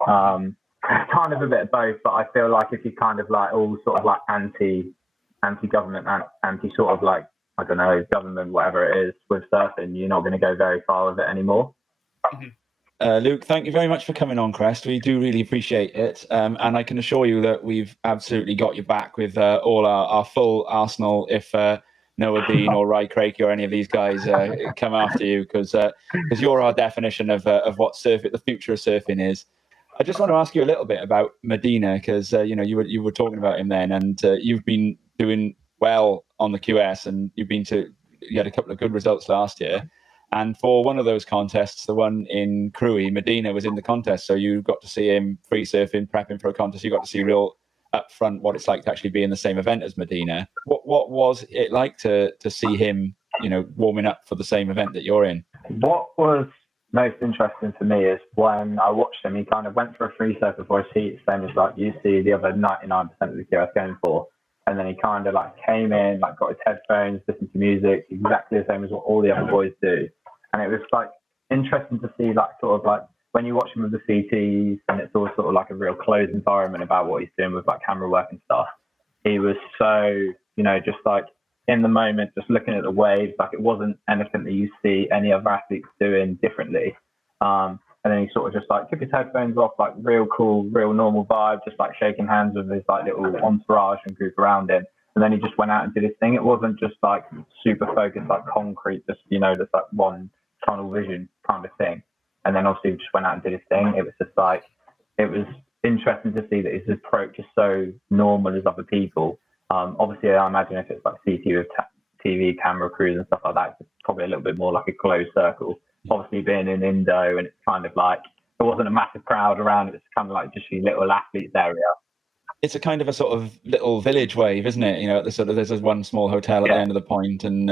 Kind of a bit of both, but I feel like if you kind of like all sort of like anti-government, anti sort of like, I don't know, government, whatever it is with surfing, you're not going to go very far with it anymore. Luke, thank you very much for coming on, Crest. We do really appreciate it. And I can assure you that we've absolutely got your back with all our full arsenal if Noah Dean or Ry Craigie or any of these guys come after you, because you're our definition of what the future of surfing is. I just want to ask you a little bit about Medina, because you were talking about him then, and you've been doing well on the QS, and you had a couple of good results last year. And for one of those contests, the one in Cruy, Medina was in the contest, so you got to see him free surfing, prepping for a contest. You got to see real up front what it's like to actually be in the same event as Medina. What was it like to see him, warming up for the same event that you're in? What was most interesting to me is when I watched him, he kind of went for a free surf before his heat, same as like you see the other 99% of the QS going for. And then he kind of like came in, like got his headphones, listened to music, exactly the same as what all the other boys do. And it was like interesting to see like sort of like when you watch him with the CTs, and it's all sort of like a real closed environment about what he's doing with like camera work and stuff. He was so, just like in the moment, just looking at the waves, like it wasn't anything that you see any other athletes doing differently. And then he sort of just like took his headphones off, like real cool, real normal vibe, just like shaking hands with his like little entourage and group around him. And then he just went out and did his thing. It wasn't just like super focused, like concrete, just, just like one tunnel vision kind of thing. And then obviously he just went out and did his thing. It was just like, it was interesting to see that his approach is so normal as other people. Obviously, I imagine if it's like CT with TV camera crews and stuff like that, it's probably a little bit more like a closed circle. Obviously, being in Indo, and it's kind of like, it wasn't a massive crowd around, it's kind of like just a little athletes area. It's a kind of a sort of little village wave, isn't it? There's one small hotel at the end of the point, and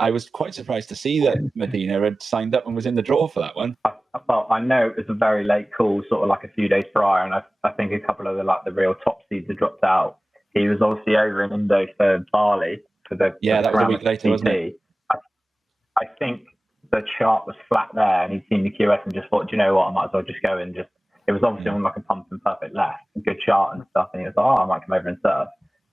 I was quite surprised to see that Medina had signed up and was in the draw for that one. I know it was a very late call, sort of like a few days prior, and I think a couple of the real top seeds had dropped out. He was obviously over in Indo for Bali for the that was a week later, wasn't it? I think the chart was flat there, and he'd seen the QS and just thought, do you know what, I might as well just go and just. It was obviously on like a pump and perfect left, a good chart and stuff, and he was like, I might come over and surf.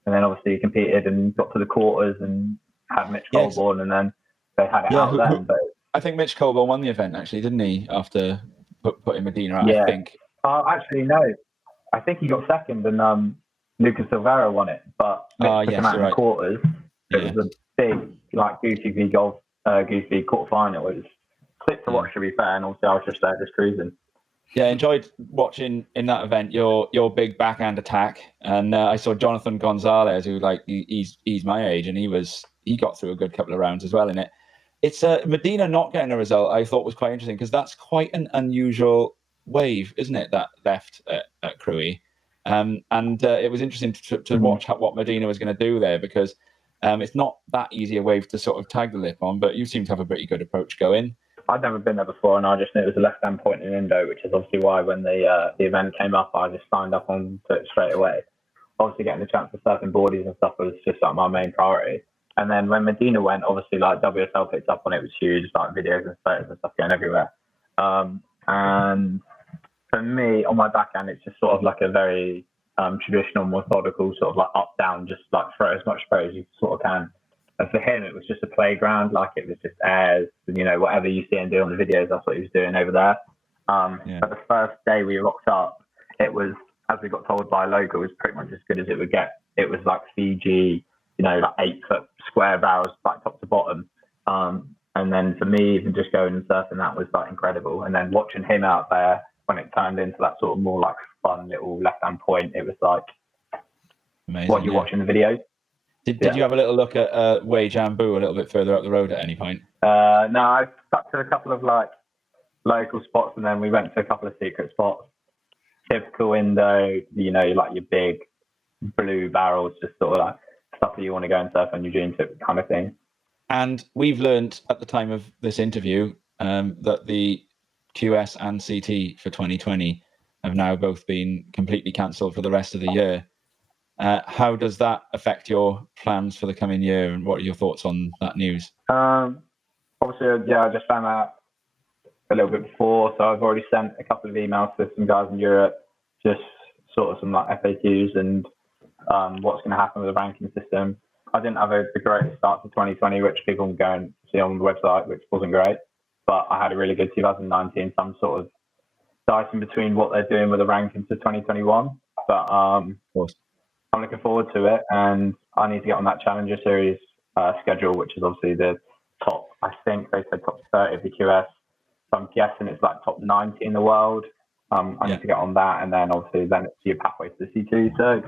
And then obviously he competed and got to the quarters and had Mitch Colborne, and then they had it out then. But I think Mitch Colborne won the event, actually, didn't he, after putting Medina out, I think? Actually, no. I think he got second, and Lucas Silveira won it, but Mitch took him out in the quarters. It was a big, like, Goofy v Goofy quarterfinal. It was quick to watch, to be fair, and also I was just there just cruising. Yeah, I enjoyed watching in that event your big backhand attack, and I saw Jonathan Gonzalez, who he's my age, and he got through a good couple of rounds as well in it. It's Medina not getting a result. I thought was quite interesting, because that's quite an unusual wave, isn't it? That left at Cruy, and it was interesting to watch what Medina was going to do there, because it's not that easy a wave to sort of tag the lip on, but you seem to have a pretty good approach going. I'd never been there before, and I just knew it was a left-hand point in Indo, which is obviously why when the event came up, I just signed up on to it straight away. Obviously, getting the chance to surf in boardies and stuff was just like my main priority. And then when Medina went, obviously like WSL picked up on it, was huge, like videos and photos and stuff going everywhere. And for me, on my backhand, it's just sort of like a very traditional, methodical sort of like up-down, just like throw as much throw as you sort of can. And for him, it was just a playground, like it was just airs, and, whatever you see him do on the videos, that's what he was doing over there. But the first day we rocked up, it was, as we got told by Logan, it was pretty much as good as it would get. It was like Fiji, like 8 foot square bows, like top to bottom. And then for me, even just going and surfing, that was like incredible. And then watching him out there when it turned into that sort of more like fun little left-hand point, it was like amazing, what you're watching the videos. Did you have a little look at Wei Jambu a little bit further up the road at any point? No, I stuck to a couple of like local spots, and then we went to a couple of secret spots. Typical Indo, you know, like your big blue barrels, just sort of like stuff that you want to go and surf on your dream tip kind of thing. And we've learned at the time of this interview that the QS and CT for 2020 have now both been completely cancelled for the rest of the year. How does that affect your plans for the coming year, and what are your thoughts on that news? Obviously, yeah, I just found out a little bit before, so I've already sent a couple of emails to some guys in Europe, just sort of some like FAQs and what's going to happen with the ranking system. I didn't have the greatest start to 2020, which people can go and see on the website, which wasn't great. But I had a really good 2019, so I'm sort of dicing between what they're doing with the rankings for 2021. But I'm looking forward to it, and I need to get on that Challenger Series schedule, which is obviously the top, I think they said top 30 of the QS. So I'm guessing it's like top 90 in the world. I need to get on that, and then obviously then it's your pathway to the C2. So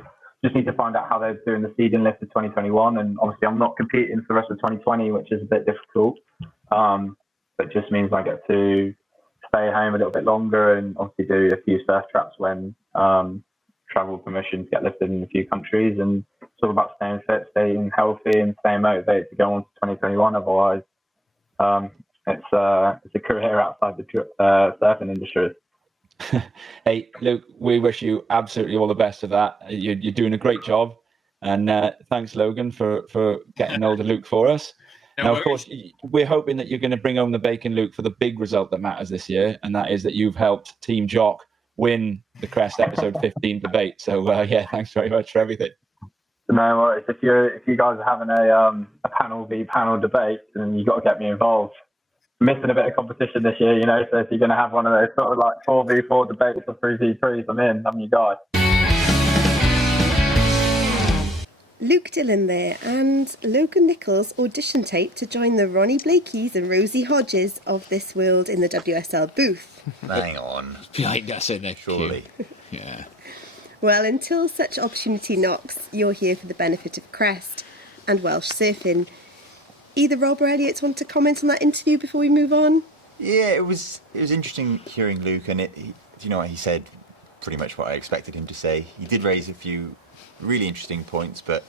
just need to find out how they're doing the seeding list for 2021. And obviously I'm not competing for the rest of 2020, which is a bit difficult. But just means I get to stay home a little bit longer and obviously do a few surf traps when travel permissions get lifted in a few countries. And it's all about staying fit, staying healthy, and staying motivated to go on to 2021. Otherwise, it's a career outside the surfing industry. Hey, Luke, we wish you absolutely all the best of that. You're doing a great job. And thanks, Logan, for getting older Luke for us. Now, of course, we're hoping that you're going to bring home the bacon, Luke, for the big result that matters this year, and that is that you've helped Team Jock win the Crest episode 15 debate. So, yeah, thanks very much for everything. No worries. If you guys are having a panel v panel debate, then you've got to get me involved. I'm missing a bit of competition this year, you know, so if you're going to have one of those sort of like 4v4 debates or 3v3s, I'm your guy. Luke Dillon there, and Logan Nichol's audition tape to join the Ronnie Blakeys and Rosie Hodges of this world in the WSL booth. Hang on. Behind us in there, surely. Yeah. Well, until such opportunity knocks, you're here for the benefit of Crest and Welsh surfing. Either Rob or Elliot want to comment on that interview before we move on? Yeah, it was interesting hearing Luke, and you know what he said, pretty much what I expected him to say. He did raise a few really interesting points, but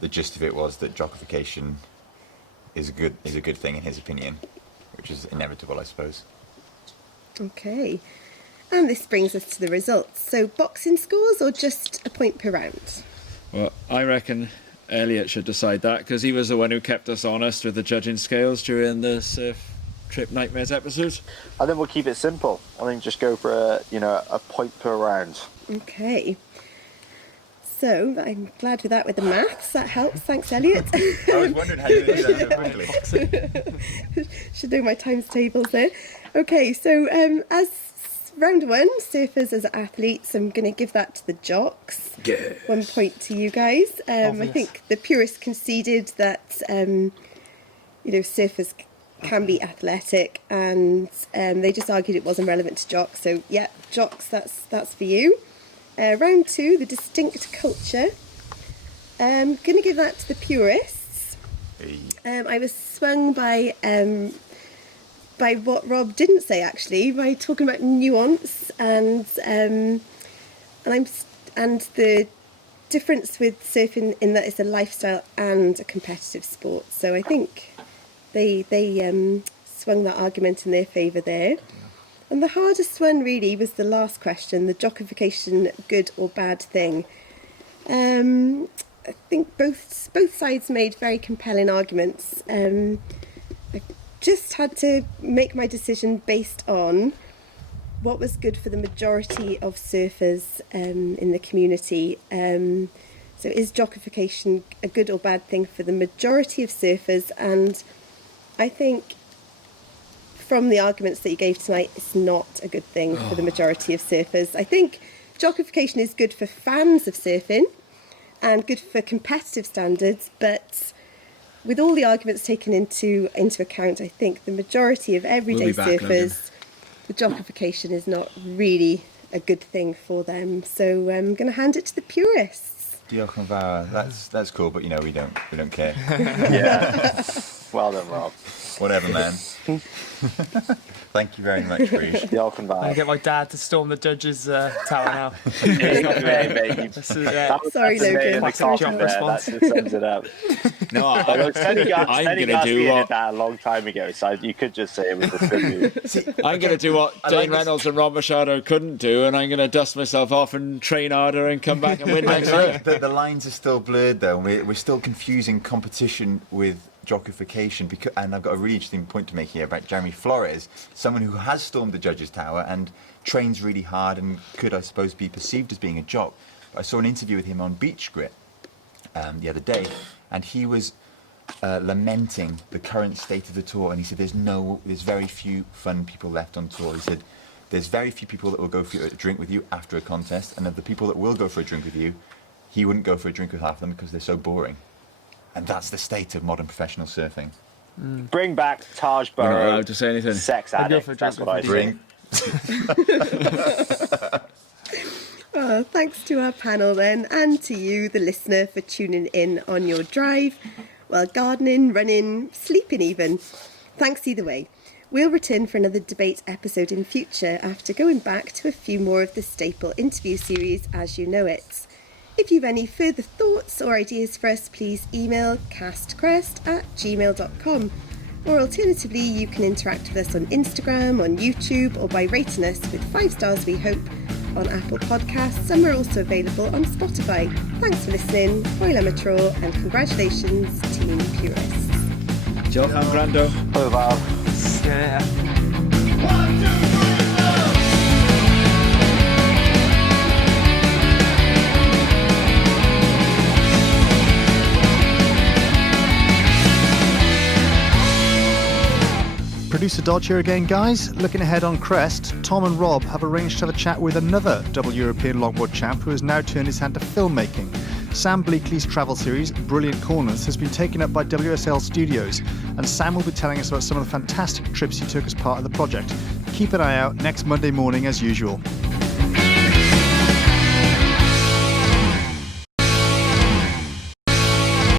the gist of it was that jockification is a good thing in his opinion, which is inevitable, I suppose. Okay, and this brings us to the results. So boxing scores or just a point per round? Well, I reckon Elliot should decide that, because he was the one who kept us honest with the judging scales during the Surf Trip Nightmares episodes. I think we'll keep it simple. I think just go for a point per round. Okay. So I'm glad with that with the maths. That helps. Thanks, Elliot. I was wondering how you did that so quickly. Should know my times tables there. Okay, so as round one, surfers as athletes, I'm going to give that to the jocks. Yes. 1 point to you guys. I think the Purists conceded that surfers can be athletic, and they just argued it wasn't relevant to jocks. So yeah, jocks, that's for you. Round two, the distinct culture. I'm going to give that to the Purists. I was swung by what Rob didn't say, actually, by talking about nuance and the difference with surfing in that it's a lifestyle and a competitive sport. So I think they swung that argument in their favour there. And the hardest one really was the last question, the jockification, good or bad thing. I think both sides made very compelling arguments. I just had to make my decision based on what was good for the majority of surfers in the community. So is jockification a good or bad thing for the majority of surfers? And I think from the arguments that you gave tonight, it's not a good thing for the majority of surfers. I think jockification is good for fans of surfing and good for competitive standards, but with all the arguments taken into account, I think the majority of everyday We'll be back, surfers, the jockification is not really a good thing for them. So I'm going to hand it to the purists. Diolch yn fawr. That's cool, but we don't care. Yeah. Well done, Rob. Whatever, man. Thank you very much, Breige. Diolch yn I'm gonna fawr. get my dad to storm the judge's tower now. Sorry, Logan. The caution there, that just sums it up. No, Although Teddy I'm going to do did what that a long time ago, so you could just say it was a tribute. I'm going to do what Dane Reynolds and Rob Machado couldn't do, and I'm going to dust myself off and train harder and come back and win next year. The lines are still blurred, though. We're still confusing competition with jockification, and I've got a really interesting point to make here about Jeremy Flores, someone who has stormed the judges' tower and trains really hard and could, I suppose, be perceived as being a jock. I saw an interview with him on Beach Grit the other day, and he was lamenting the current state of the tour, and he said there's very few fun people left on tour. He said there's very few people that will go for a drink with you after a contest, and of the people that will go for a drink with you, he wouldn't go for a drink with half of them because they're so boring. And that's the state of modern professional surfing. Bring back Taj We're not Burrow, allowed to say anything. sex I'd go addict. for a That's drink what I with think. Thanks to our panel then, and to you, the listener, for tuning in on your drive, while gardening, running, sleeping even. Thanks either way. We'll return for another debate episode in future after going back to a few more of the staple interview series as you know it. If you've any further thoughts or ideas for us, please email castcrest@gmail.com. Or alternatively, you can interact with us on Instagram, on YouTube, or by rating us with 5 stars, we hope, on Apple Podcasts, and we're also available on Spotify. Thanks for listening, Hwyl am y tro, and congratulations, Team Purists. Diolch am gwrando. Hwyl fawr. Yeah. Producer Dodge here again, guys. Looking ahead on Crest, Tom and Rob have arranged to have a chat with another double European longboard champ who has now turned his hand to filmmaking. Sam Bleakley's travel series, Brilliant Corners, has been taken up by WSL Studios, and Sam will be telling us about some of the fantastic trips he took as part of the project. Keep an eye out next Monday morning as usual.